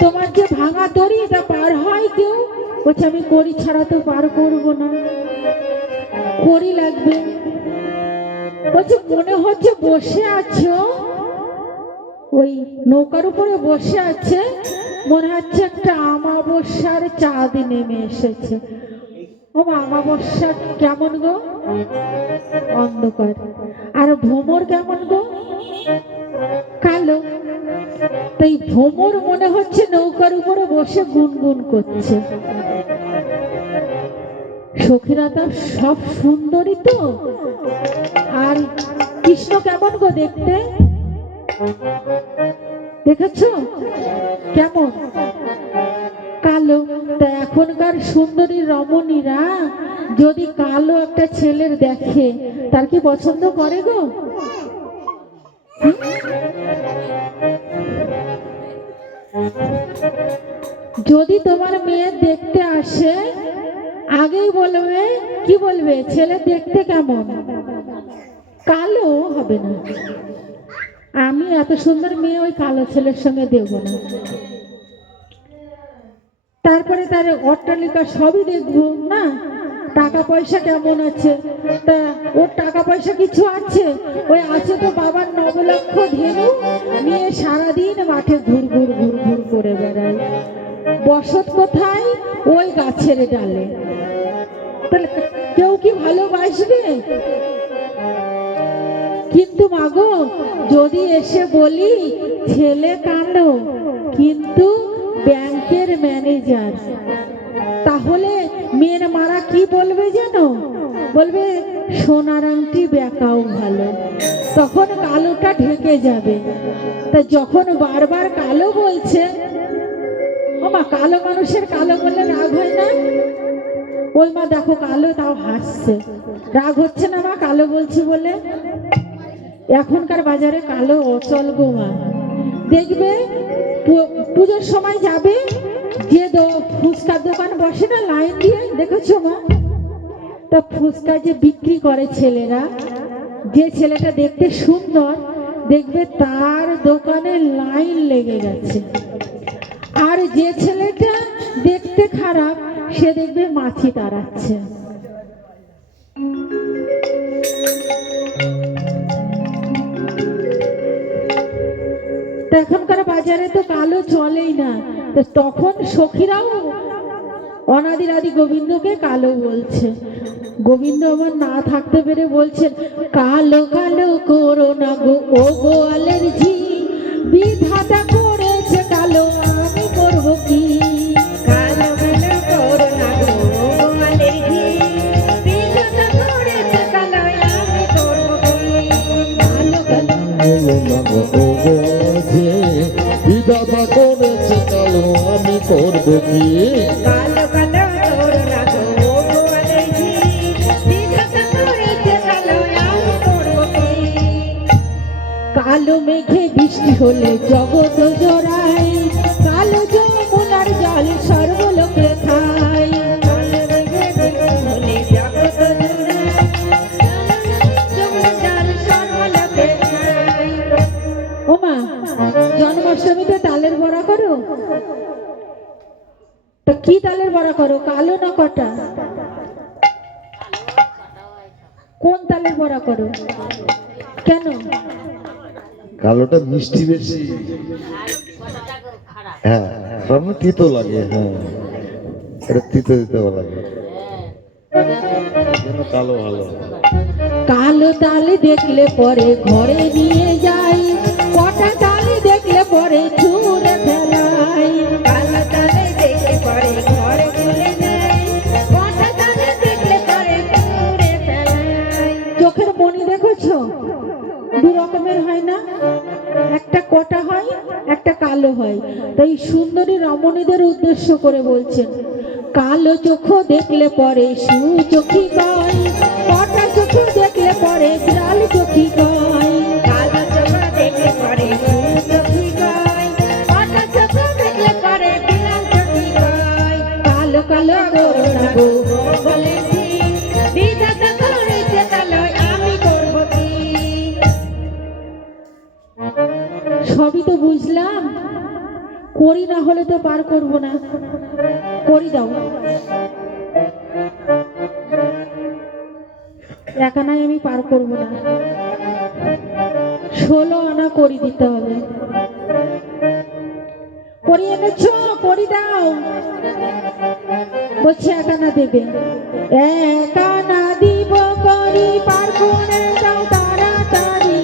তোমার যে ভাঙা তরি, এটা পার হয় কেউ? বলছে আমি করি ছাড়া তো পার করবো না, করি লাগবে। বলছে মনে হচ্ছে বসে আছো, ওই নৌকার উপরে বসে আছে, মনে হচ্ছে একটা আমাবস্যার চাঁদ নেমে এসেছে। ও আমাবস্যা কেমন গো? অন্ধকার। আর ভ্রমর কেমন গো? কালো। তাই ভ্রমর মনে হচ্ছে নৌকার উপরে বসে গুনগুন করছে। সখীরা তো সব সুন্দরী তো। আর কৃষ্ণ কেমন গো দেখতে? দেখেছো কেমন? কালো। তা এখনকার সুন্দরী রমণীরা যদি কালো একটা ছেলের দেখে, তার কি পছন্দ করে গো? যদি তোমার মেয়ে দেখতে আসে, আগেই বলবে, কি বলবে? ছেলে দেখতে কেমন? কালো হবে না। আমি এত সুন্দর মেয়ে ওই কালো ছেলের সঙ্গে দেব না। তারপরে তার অট্টালিকা সবই দেখবো না, টাকা পয়সা কেমন আছে। তা ওর টাকা পয়সা কিছু আছে? ওই আছে তো বাবার 9 লক্ষ ধেনু নিয়ে সারাদিন মাঠে ঘুর ঘুর ঘুর ঘুর করে বেড়ায়। বসত কোথায়? ওই গাছের ডালে। তাহলে কেউ কি ভালোবাসবে? কিন্তু মাগো, যদি এসে বলি ছেলে কালো কিন্তু ব্যাংকের ম্যানেজার, তাহলে মেয়ের মারা কি বলবে জানো? বলবে সোনার আংটি বেঁকাও ভালো। তখন কালোটা ঢেকে যাবে। তা যখন বারবার কালো বলছে, ও মা, কালো মানুষের কালো বললে রাগ হয় না? ওই মা দেখো কালো, তাও হাসছে। রাগ হচ্ছে না মা কালো বলছি বলে? এখনকার বাজারে কালো অচল গো মা। দেখবে পুজোর সময় যাবে, যে ফুচকার দোকান বসে না লাইন দিয়ে, দেখেছো মা? তা ফুচকা যে বিক্রি করে ছেলেরা, যে ছেলেটা দেখতে সুন্দর দেখবে তার দোকানে লাইন লেগে গেছে, আর যে ছেলেটা দেখতে খারাপ সে দেখবে মাছি তাড়াচ্ছে। তো এখনকার বাজারে তো কালো চলেই না, তো তখন সখীরাও অনাদির আদি গোবিন্দকে কালো বলছে। গোবিন্দ আমার না থাকতে পেরে বলছেন, কালো কালো করো না গো ও গোয়ালের ঝি, বিধাতা করেছে কালো আমি করবো কি। কালো কালো করো না গো গোয়ালের ঝি, বিধাতা করেছে কালো আমি করবো কি। কালো কালো বিধাতা করেছে কালো আমি করব কি। কালো কালো করো না গো গোয়ালের ঝি, বিধাতা করেছে কালো আমি করবো কি। কালো মেঘে বৃষ্টি হলে জগৎ জড়ায়, কালো যমুনার জল সর্বলোকে খায়। কালো মেঘে বৃষ্টি হলে জগৎ জুড়ায়, যমুনার জল সর্বলোকে খায়। ও মা, জন্মাষ্টমীতে তালের বড়া করো? তো কি তালের বড়া করো, কালো না কটা? কোন তালের বড়া করো? কেন? কালোটা মিষ্টি বেশি, হ্যাঁ সামনে তিতো লাগে, হ্যাঁ এটা তিতো দিতে লাগে, যেন কালো ভালো। কালো তালে দেখলে পরে ঘরে নিয়ে যাই, কটা তালে দেখলে পরে ছুঁড়ে ফেলাই। কালো তালে দেখলে পরে ঘরে চলে যায়, কটা তালে দেখলে পরে ছুঁড়ে ফেলাই। চোখের মণি দেখেছো? দু রকমের হয় না, একটা কটা হয়, একটা কালো হয়। তাই সুন্দরী রমণীদের উদ্দেশ্য করে বলছেন, কালো চোখ দেখলে পরে সুচোখী কয়, কটা চোখ দেখলে পরে বিড়াল চোখী কয়। কালো চোখ দেখলে পরে সুচোখী কয়, কটা চোখ দেখলে পরে বিড়াল চোখী কয়। কালো কালো করো না গো গোয়ালের ঝি, বিধাতা করেছে কালো আমি করবো কি। সবই তো বুঝলাম, করি না হলে তো পার করব না, করি দাও। একা নাই আমি পার করব না, 16 আনা করি দিতে হবে। করি এনেছ, করি দাও। বলছে একা না দেবে, একা না দিব করি পার করে দাও তাড়াতাড়ি।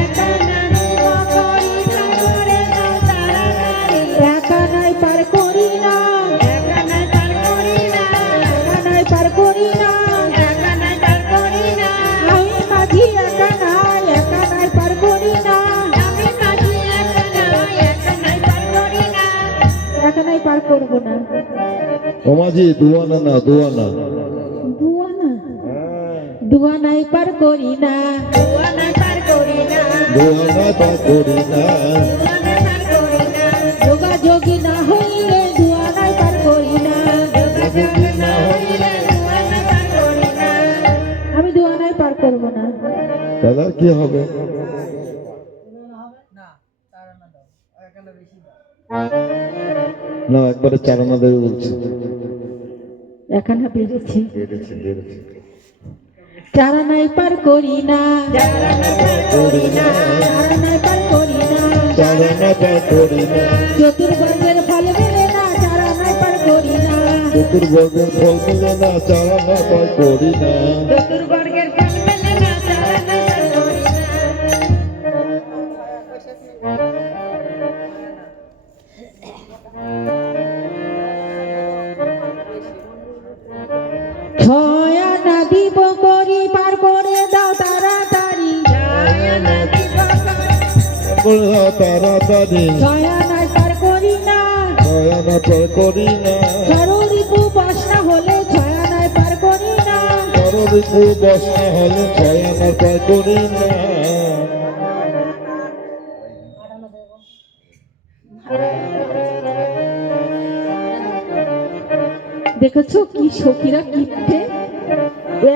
একা না দিব করি পার করে দাও তাড়াতাড়ি। একা নাই পার করি না, একা না পার করি না, একা নাই পার করি না। একা না পার করি না। আমি মাঝি একা নাই পার করি না। আমি মাঝি একা নাই পার করি না। একা নাই পার করব না। ও মাঝি দুয়ানা না দুয়ানা, দুয়ানা, দুয়ানাই পার করি না। দুয়ানা পার করি না, দুয়ানা তা করি না। দুয়ানা পার করি না। যোগাযোগী না হইলে দুয়ানাই পার করি না। যোগাযোগ না হইলে দুয়ানা পার করি না। আমি দুয়ানাই পার করব না। তাহলে আর কি হবে? না একবারে চারানা দেবে বলছে। এখানে বেড়েছে, বেড়েছে বেড়েছে। চারানাই পার করি না, চারানা পার করি না, চারানাই পার করি না। চারানা তা করি না। চতুর্বর্গের ফল মেলে না, চারানাই পার করি না। চতুর্বর্গের ফল মিলে না, চারানা তা করি না। চতুর্বর্গের ফল মেলে না, চারানা পার করি না। ছয় আনা দিব করি পার করে দাও তাড়াতাড়ি। চারানা দিব করে দাও তাড়াতাড়ি। ছয় আনাই পার করি না। চারানা তা করি না। ঋতু বর্ষা হলে ছয় আনাই পার করি না। ঋতু বর্ষা হলে চারানা তা করি না। দেখেছো কি সখীরা কিপ্টে,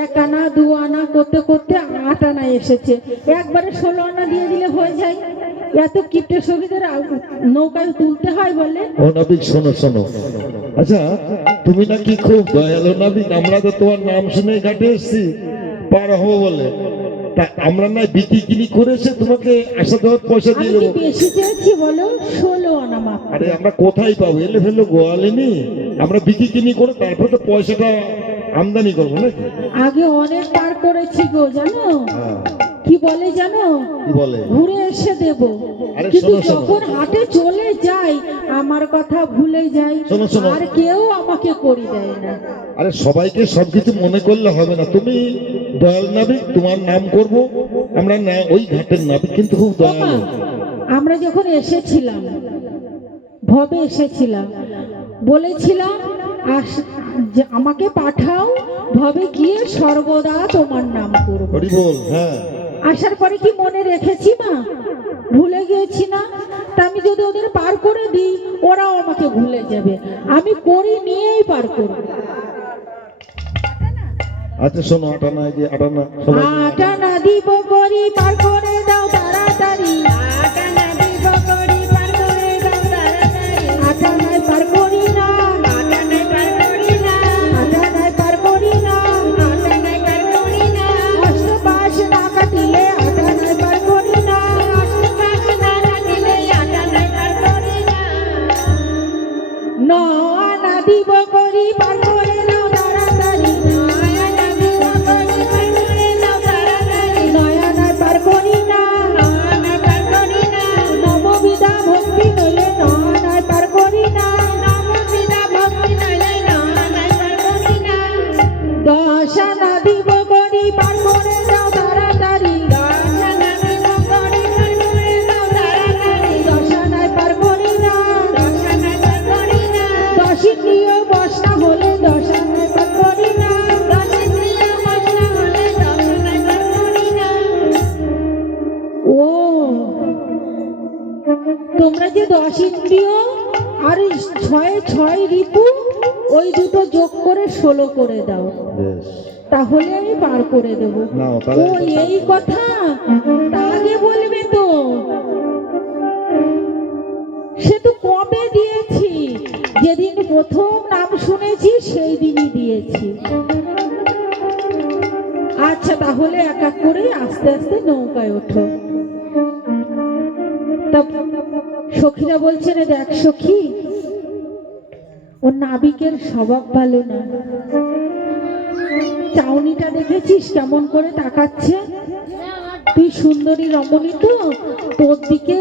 1 আনা 2 আনা করতে করতে 8 আনা এসেছে, একবারে 16 আনা দিয়ে দিলে হয়ে যায়। এত কিপ্টে সখীদের নৌকায় তুলতে হয় বলে। ও নাবিক শোনো শোনো, আচ্ছা তুমি নাকি খুব দয়ালু নাবিক, আমরা তো তোমার নাম শুনে ঘাটে এসেছি পার হবো বলে, তা আমরা না বিক্রি কিনি করেছে তোমাকে আসা দেওয়ার পয়সা আমি দিয়ে কি দেবো। বেশি চেয়েছি বলো? 16 আনা মাত্র। আরে আমরা কোথায় পাবো, এলে ফেললো গোয়ালেনি, আমরা বিক্রি কিনি করে তারপরে তো পয়সাটা আমদানি করবো নাকি। আগে অনেক পার করেছি গো, জানো হ্যাঁ, কি বলে জানো? কি বলে? ঘুরে এসে দেব। আরে কিন্তু শোনো, শোনো। যখন হাটে চলে যাই আমার কথা ভুলে যাই, শোনো, শোনো। আর কেউ আমাকে করি দেয় না। আরে সবাইকে সবকিছু মনে করলে হবে না, তুমি দয়াল নাবিক, তোমার নাম করব আমরা না, ওই ঘাটের নাবিক কিন্তু খুব ওমা, দয়ালু। আমরা যখন এসেছিলাম ভবে এসেছিলাম, বলেছিলাম যে আমাকে পাঠাও, ভবে গিয়ে সর্বদা তোমার নাম করব। হরি বল। হ্যাঁ, আসার পরে কি মনে রেখেছি মা? ভুলে গিয়েছি না? তা আমি যদি ওদের পার করে দিই ওরাও আমাকে ভুলে যাবে, আমি করি নিয়েই পার করব। আচ্ছা শোনো, 8 আনা যে 8 আনা সবাই আটা না দিব করি পার করে দাও তাড়াতাড়ি, আটা না দিব করি পার করে দাও তাড়াতাড়ি, আটা নাই পার করি না, আটা নাই পার করি না, আটা নাই পার করি না, আটা নাই পার করি না, অষ্টপাশ না কাটিলে আটা নাই পার করি না, অষ্টপাশ না কাটিলে আটা নাই পার করি না, 9 আনা দিব করি পার করে দাও তাড়াতাড়ি, আটা দিব করি পার করে দাও তাড়াতাড়ি, 9 আনা পার করি না, আটা পার করি না, নববিধা ভক্তি নইলে 9 আনায় পার করি না, নববিধা ভক্তি নইলে নাই পার করি না, 10 আনা দিব করি পার করে দাও তাড়াতাড়ি, আটা না দিব করি পার করে দাও তাড়াতাড়ি, 10 আনায় পার করি না, আটা নাই পার করি না, 10 ইন্দ্রিয় বশ না হলে 10 আনায় পার করি না। দশিন্দ্রিয় বশ না হলে দশ নাই পার করি না। ও তোমরা যে 10 ইন্দ্রিয় আর 6 রিপু ওই দুটো যোগ করে 16 করে দাও, বেশ। তাহলে আমি পার করে দেব। নাও, ও তাহলে এই কথা, তা আগে বলবে তো, সে তো কবে দিয়েছি, যেদিন প্রথম নাম শুনেছি সেই দিনই দিয়েছি। আচ্ছা তাহলে এক এক করে আস্তে আস্তে নৌকায় ওঠো। তা সখীরা বলছে রে, দেখ সখী, ও নাবিকের স্বভাব ভালো না, চাউনিটা দেখেছিস কেমন করে তাকাচ্ছে? তুই সুন্দরী রমণী তো, তোর দিকে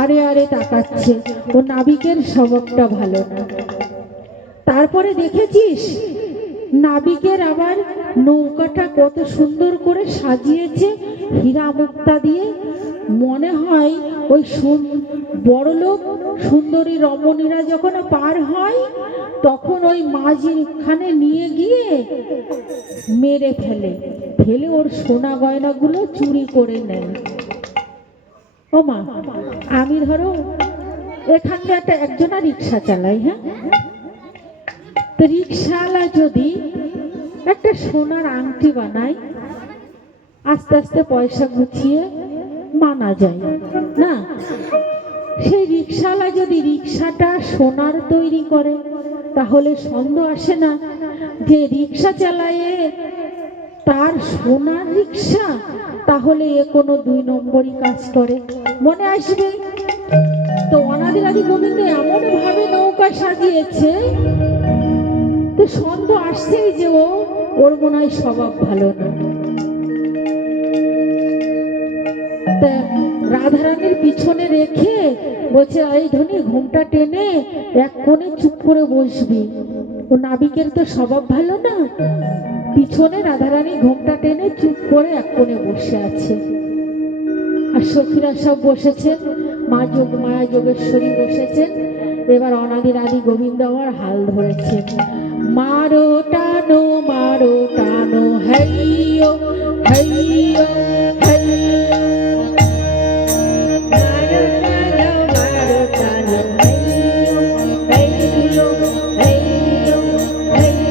আরে আরে তাকাচ্ছে, ও নাবিকের স্বভাবটা ভালো না। তারপরে দেখেছিস নাবিকের আবার নৌকাটা কত সুন্দর করে সাজিয়েছে হীরা মুক্তা দিয়ে, মনে হয় ওই বড়লোক সুন্দরী রমণীরা যখন পার হয় তখন ওই মাঝখানে নিয়ে গিয়ে মেরে ফেলে, ফেলে ওর সোনা গয়নাগুলো চুরি করে নেয়। ও মা, আমি ধরো এখান থেকে একজনা রিক্সা চালাই, হ্যাঁ, তো রিক্সাওয়ালা যদি একটা সোনার আংটি বানায়, আস্তে আস্তে পয়সা গুছিয়ে মানা যায় না? সেই রিক্সাওয়ালা যদি রিক্সাটা সোনার তৈরি করে তাহলে সন্দেহ আসে না যে রিক্সা চালায় তার সোনার রিক্সা, তাহলে এ কোনো 2 নম্বরই কাজ করে, মনে আসবে। তো অনাদিরাদি গোবিন্দ এমন ভাবে নৌকা সাজিয়েছে, তো সন্দেহ আসছেই যে ওর মনে হয় স্বভাব ভালো না। তা রাধারানীর পিছনে রেখে বলছে, এই ধনী ঘুমটা টেনে এক কোণে চুপ করে বসবি। ও নাবিকের তো স্বভাব ভালো না, পিছনে রাধারানী ঘুমটা টেনে চুপ করে এক কোণে বসে আছে। আর সখীরা সব বসেছেন, মায়া যোগেশ্বরী বসেছেন। এবার অনাদির আদি গোবিন্দ আমার হাল ধরেছে, মারো টানো হেইয়ো হেইয়ো হেইয়ো, মারো টানো হেইয়ো হেইয়ো হেইয়ো হেইয়ো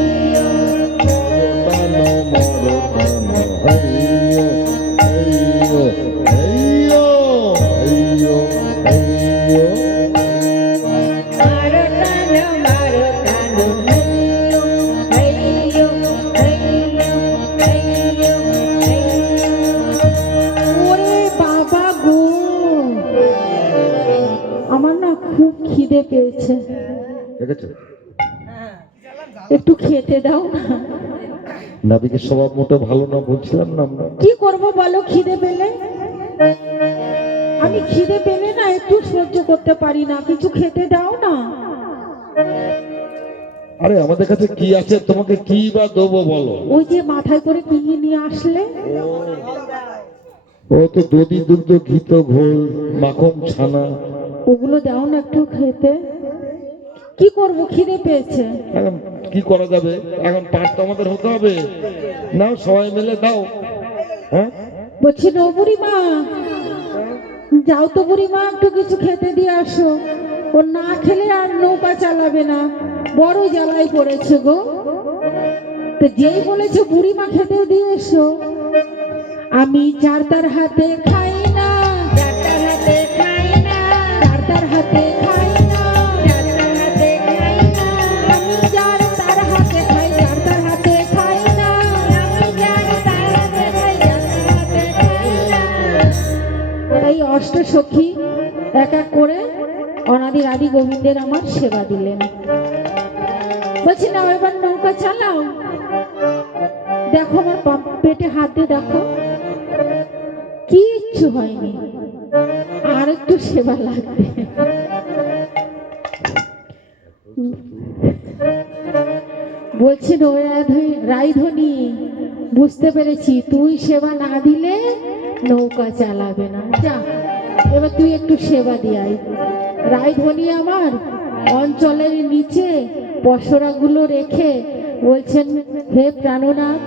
করছে? একটু খেতে দাও না। নাবিকের স্বভাব মোটো ভালো না, বলছিলাম না আমরা। কি করব বলো, খিদে পেলে? আমি খিদে পেলে না একটু সহ্য করতে পারি না, কিছু খেতে দাও না। আরে আমাদের কাছে কি আছে, তোমাকে কি বা দেবো বলো? ওই যে মাথায় করে কি নিয়ে আসলে, ও তো দধি, দুগ্ধ, ঘিত, ঘোল, মাখন, ছানা। ওগুলো দাও না একটু খেতে। কি করব, খিদে পেয়েছে। এখন কি করা যাবে, এখন পাঠ তো আমাদের হতে হবে। নাও সবাই মিলে দাও। হ্যাঁ বলছি নো বুড়িমা, যাও তো বুড়িমা, একটু কিছু খেতে দিয়ে আসো। ও না খেলে আর নৌকা চালাবে না, বড় জ্বালায় পড়েছে গো। তো যেই বলেছে বুড়িমা খেতে দিয়ে এসো, আমি যার তার হাতে খাই না, যার হাতে খাই না, যার তার হাতে খাই না, যার হাতে খাই না, আমি যার তার হাতে খাই, যার তার হাতে খাই না। আমি যার তার হাতে খাই, যার হাতে খাই না। তাই অষ্ট সখী এক এক করে অনাদি আদি গোবিন্দের আমার সেবা দিলেন। বলছি না এবার নৌকা চালাও। দেখো আমার পেটে হাত দিয়ে দেখো, কিচ্ছু হয়নি, আর একটু সেবা লাগবে। বলছি রাইধনি, বুঝতে পেরেছি তুই সেবা না দিলে নৌকা চালাবে না। যা এবার তুই একটু সেবা দিয়ে আয়। রাইধনি আমার অঞ্চলের নিচে পসরাগুলো রেখে বলছেন, হে প্রাণনাথ,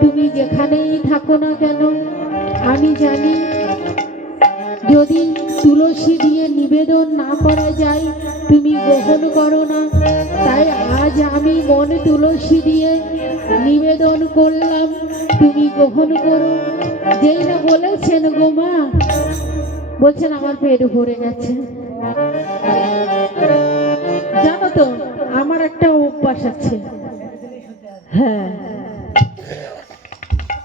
তুমি যেখানেই থাকো না কেন, আমি জানি যদি তুলসী দিয়ে নিবেদন না করা যায় তুমি গ্রহণ করো না। তাই আজ আমি মনে তুলসী দিয়ে নিবেদন করলাম, তুমি গ্রহণ করো। যেই না বলেছেন গো মা, বলছেন আমার পেট ভরে গেছে। জানো তো আমার একটা অভ্যাস আছে, হ্যাঁ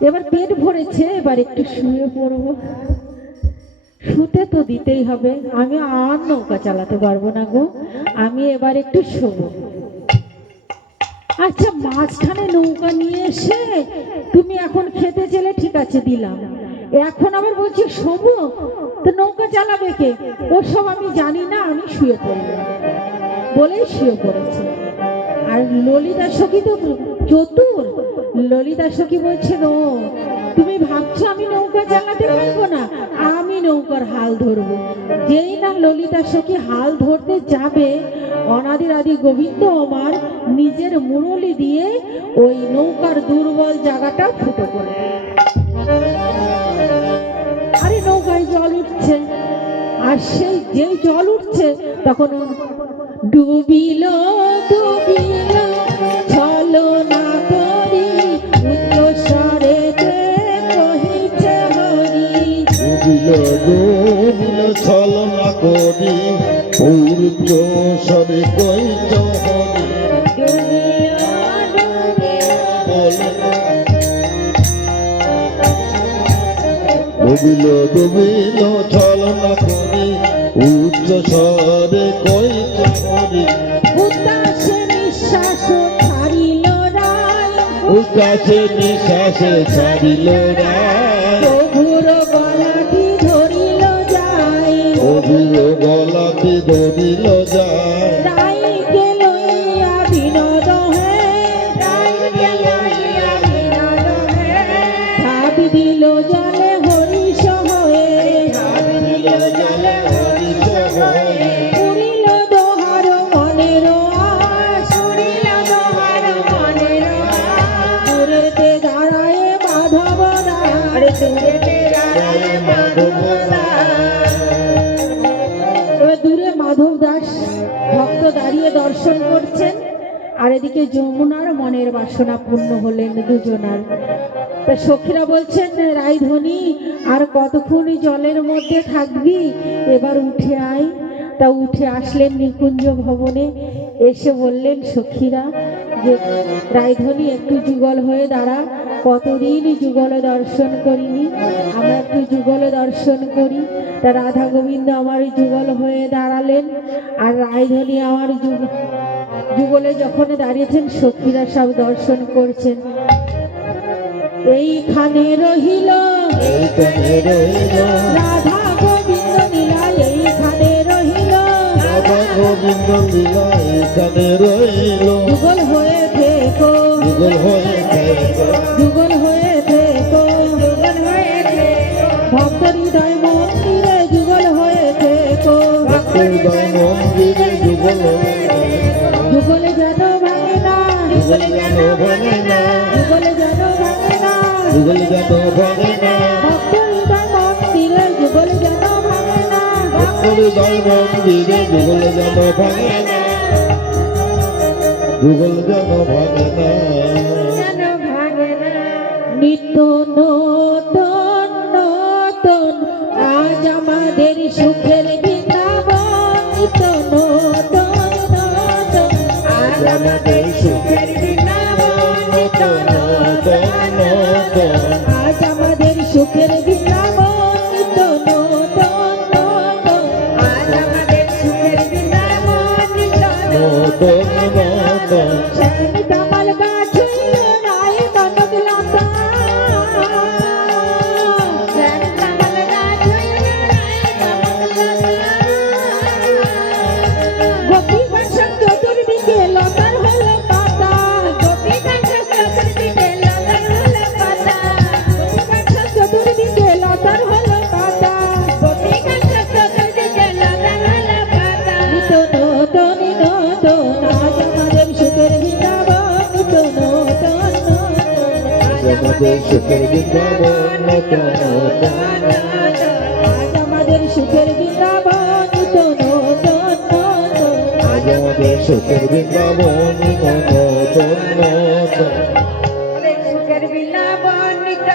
এবার পেট ভরেছে, এবার একটু শুয়ে পড়বো। শুতে তো দিতেই হবে, আমি আর নৌকা চালাতে পারবো না গো, আমি এবার একটু শোবো। আচ্ছা মাঝখানে নৌকা নিয়ে এসে তুমি এখন খেতে চেলে ঠিক আছে দিলাম, এখন আবার বলছি শোবো, তো নৌকা চালাবে কে? ওসব আমি জানি না, আমি শুয়ে পড়বো বলেই শুয়ে পড়েছে। আর ললিতা সখী তো চতুর, ললিতা সখী বলছেন, ও তুমি ভাবছো আমি নৌকা চালাতে পারবো না, আমি নৌকার হাল ধরবো। যেই না ললিতা সখী হাল ধরতে যাবে, অনাদির আদি গোবিন্দ আমার নিজের মুরলি দিয়ে ওই নৌকার দুর্বল জায়গাটা ফুটো করে। আরে নৌকায় জল উঠছে, আর সেই যেই জল উঠছে তখন ডুবিল ডুবিল চলো না করি, উচ্চস্বরেতে কহিছে হরি। ডুবিল ডুবিল ছলনা করি, উচ্চ স্বরে কইছ হরি। ডুবিল ডুবিল ছলনা করি, উচ্চ স্বরে কইছ হরি। উদাসে নিঃশ্বাস ছাড়িল রায়, উদাসে নিঃশ্বাসে ছাড়িল রায়। প্রভুর গলাটি ধরিল যায়, প্রভুর গলাটি ধরিল যায়। রাইকে লইয়া বিনোদ হে, রাইকে লইয়া বিনোদ হে, ছাপ দিল জলে হরিষ হয়ে, ছাপ দিল জলে হরিষ হয়ে, পুরিল দোহার মনের আশ, পুরিল দোহার মনের আশ। দূরেতে দাঁড়ায় মাধব দাস, আরে দূরেতে দাঁড়ায় মাধব দাস। এবার দূরে মাধব দাস ভক্ত দাঁড়িয়ে দর্শন করছেন, আর এদিকে যমুনার মনের বাসনা পূর্ণ হলেন দুজনার। তা সখীরা বলছেন, রাইধনি আর কতক্ষণ জলের মধ্যে থাকবি, এবার উঠে আয়। তা উঠে আসলেন নিকুঞ্জ ভবনে, এসে বললেন সখীরা যে রাইধনি একটু যুগল হয়ে দাঁড়া, কতদিন যুগলে দর্শন করিনি, আমরা একটু যুগলে দর্শন করি। তা রাধা গোবিন্দ আমার যুগল হয়ে দাঁড়ালেন, আর রাইধনি আমার যুগলে যখন দাঁড়িয়েছেন সখীরা সব দর্শন করছেন। এইখানে রহিল এইখানে রইল রাধা গোবিন্দ লীলা, এইখানে রহিল রাধা গোবিন্দ লীলা, এইখানে রইল যুগল হয়ে থেকো, যুগল হয়ে থেকো, যুগল হয়ে থেকো, যুগল হয়ে থেকো, ভক্ত হৃদয় মন্দিরে যুগল হয়ে থেকো, ভক্তের হৃদয় মন্দিরে যুগল হয়ে থেকো। যুগলে যেন ভাঙে না, যুগল যেন ভাঙে না, যুগলে যেন ভাঙে না, যুগল যেন ভাঙে না, ভক্ত হৃদয় মন্দিরে যুগল যেন ভাঙে না, ভক্তের হৃদয় মন্দিরে যুগল যেন ভাঙে না, যুগল যেন ভাঙে না। যেন ভাঙে না। নিত্য নতুন নতুন আজ আমাদের সুখের বৃন্দাবন, নিত্য নতুন নতুন আজ আমাদের সুখের বৃন্দাবন, নিত্য নতুন নতুন। আজ আমাদের সুখের বৃন্দাবন, নিত্য নতুন নতুন আজ আমাদের সুখের বৃন্দাবন, নিত্য নতুন নতুন শ্যামী কামাল গাছ হইল নাই কনক লতা, শ্যাম কামাল গাছ হইল নাই কমল লতা। গোপী বংশক চতুর্দিকে লতার হলো পাতা, গোপী কাঞ্চন চতুর্দিকে লতার হলো পাতা। গোপী বংশক চতুর্দিকে লতার হলো পাতা, গোপী কাঞ্চন চতুর্দিকে লতার হলো পাতা। নিত্য নতুন নতুন আজ আমাদের সুখের বৃন্দাবন, নিত্য নতুন নতুন আজ আমাদের সুখের বৃন্দাবন, নতুন নতুন আজ আমাদের সুখের বৃন্দাবন, নিত্য নতুন নতুন আজ আমাদের সুখের বৃন্দাবন, নতুন নতুন সুখের বৃন্দাবন, নিত্য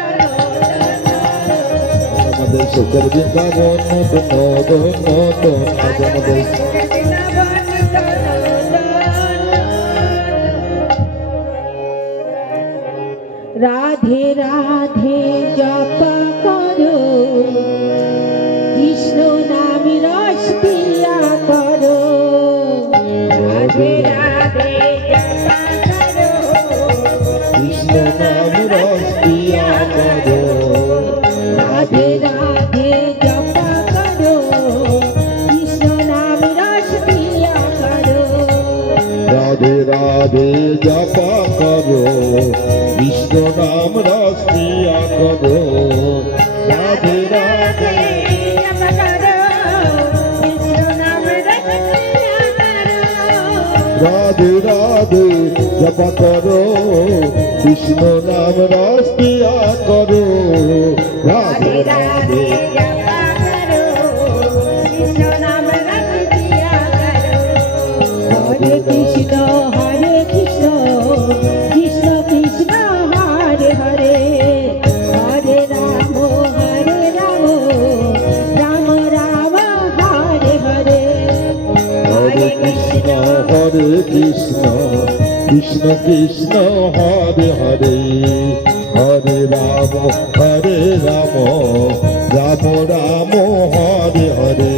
আমাদের সুখের বৃন্দাবন, নতুন নতুন নতুন আজ আমাদের সুখের বৃন্দাবন, নিত্য রাধে রাধে জপ করো, কৃষ্ণ নাম রস পিয়া করো, রাধে রাধে জপা করো, কৃষ্ণ নাম রস পিয়া করো। রাধে রাধে জপ করো, কৃষ্ণ নাম রস পিয়া করো, রাধে রাধে জপা করো, কৃষ্ণ নাম রস পিয়া করো। রাধে রাধে জপা করো, কৃষ্ণ নাম রস পিয়া করো। রাধে রাধে জপা করো, কৃষ্ণ নাম রস পিয়া করো। রাধে রাধে রাধে হরে Krishna Krishna Krishna Hare Hare Hare Ram Ram Ram Ram Hare Hare Hare Krishna Hare Krishna, Krishna Krishna, Hare Hare, Hare Rama, Hare Rama, Rama Rama, Hare Hare.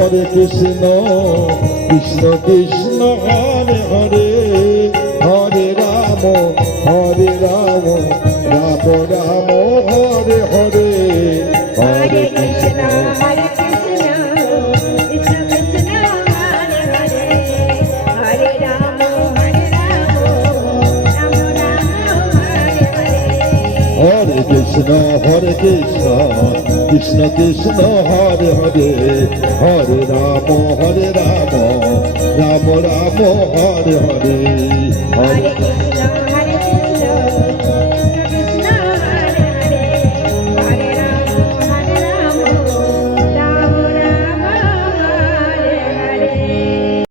হরে Krishna Krishna Krishna Hare Hare Hare Ram Ram Ram Ram Hare Hare Hare Krishna, Hare Krishna, Krishna Krishna, Hare Hare, Hare Rama, Rama Rama, Hare Hare. হরে Krishna Krishna Krishna Hare Hare Hare Ram Ram Ram Hare Hare Hare Hare Krishna, Hare Krishna, Krishna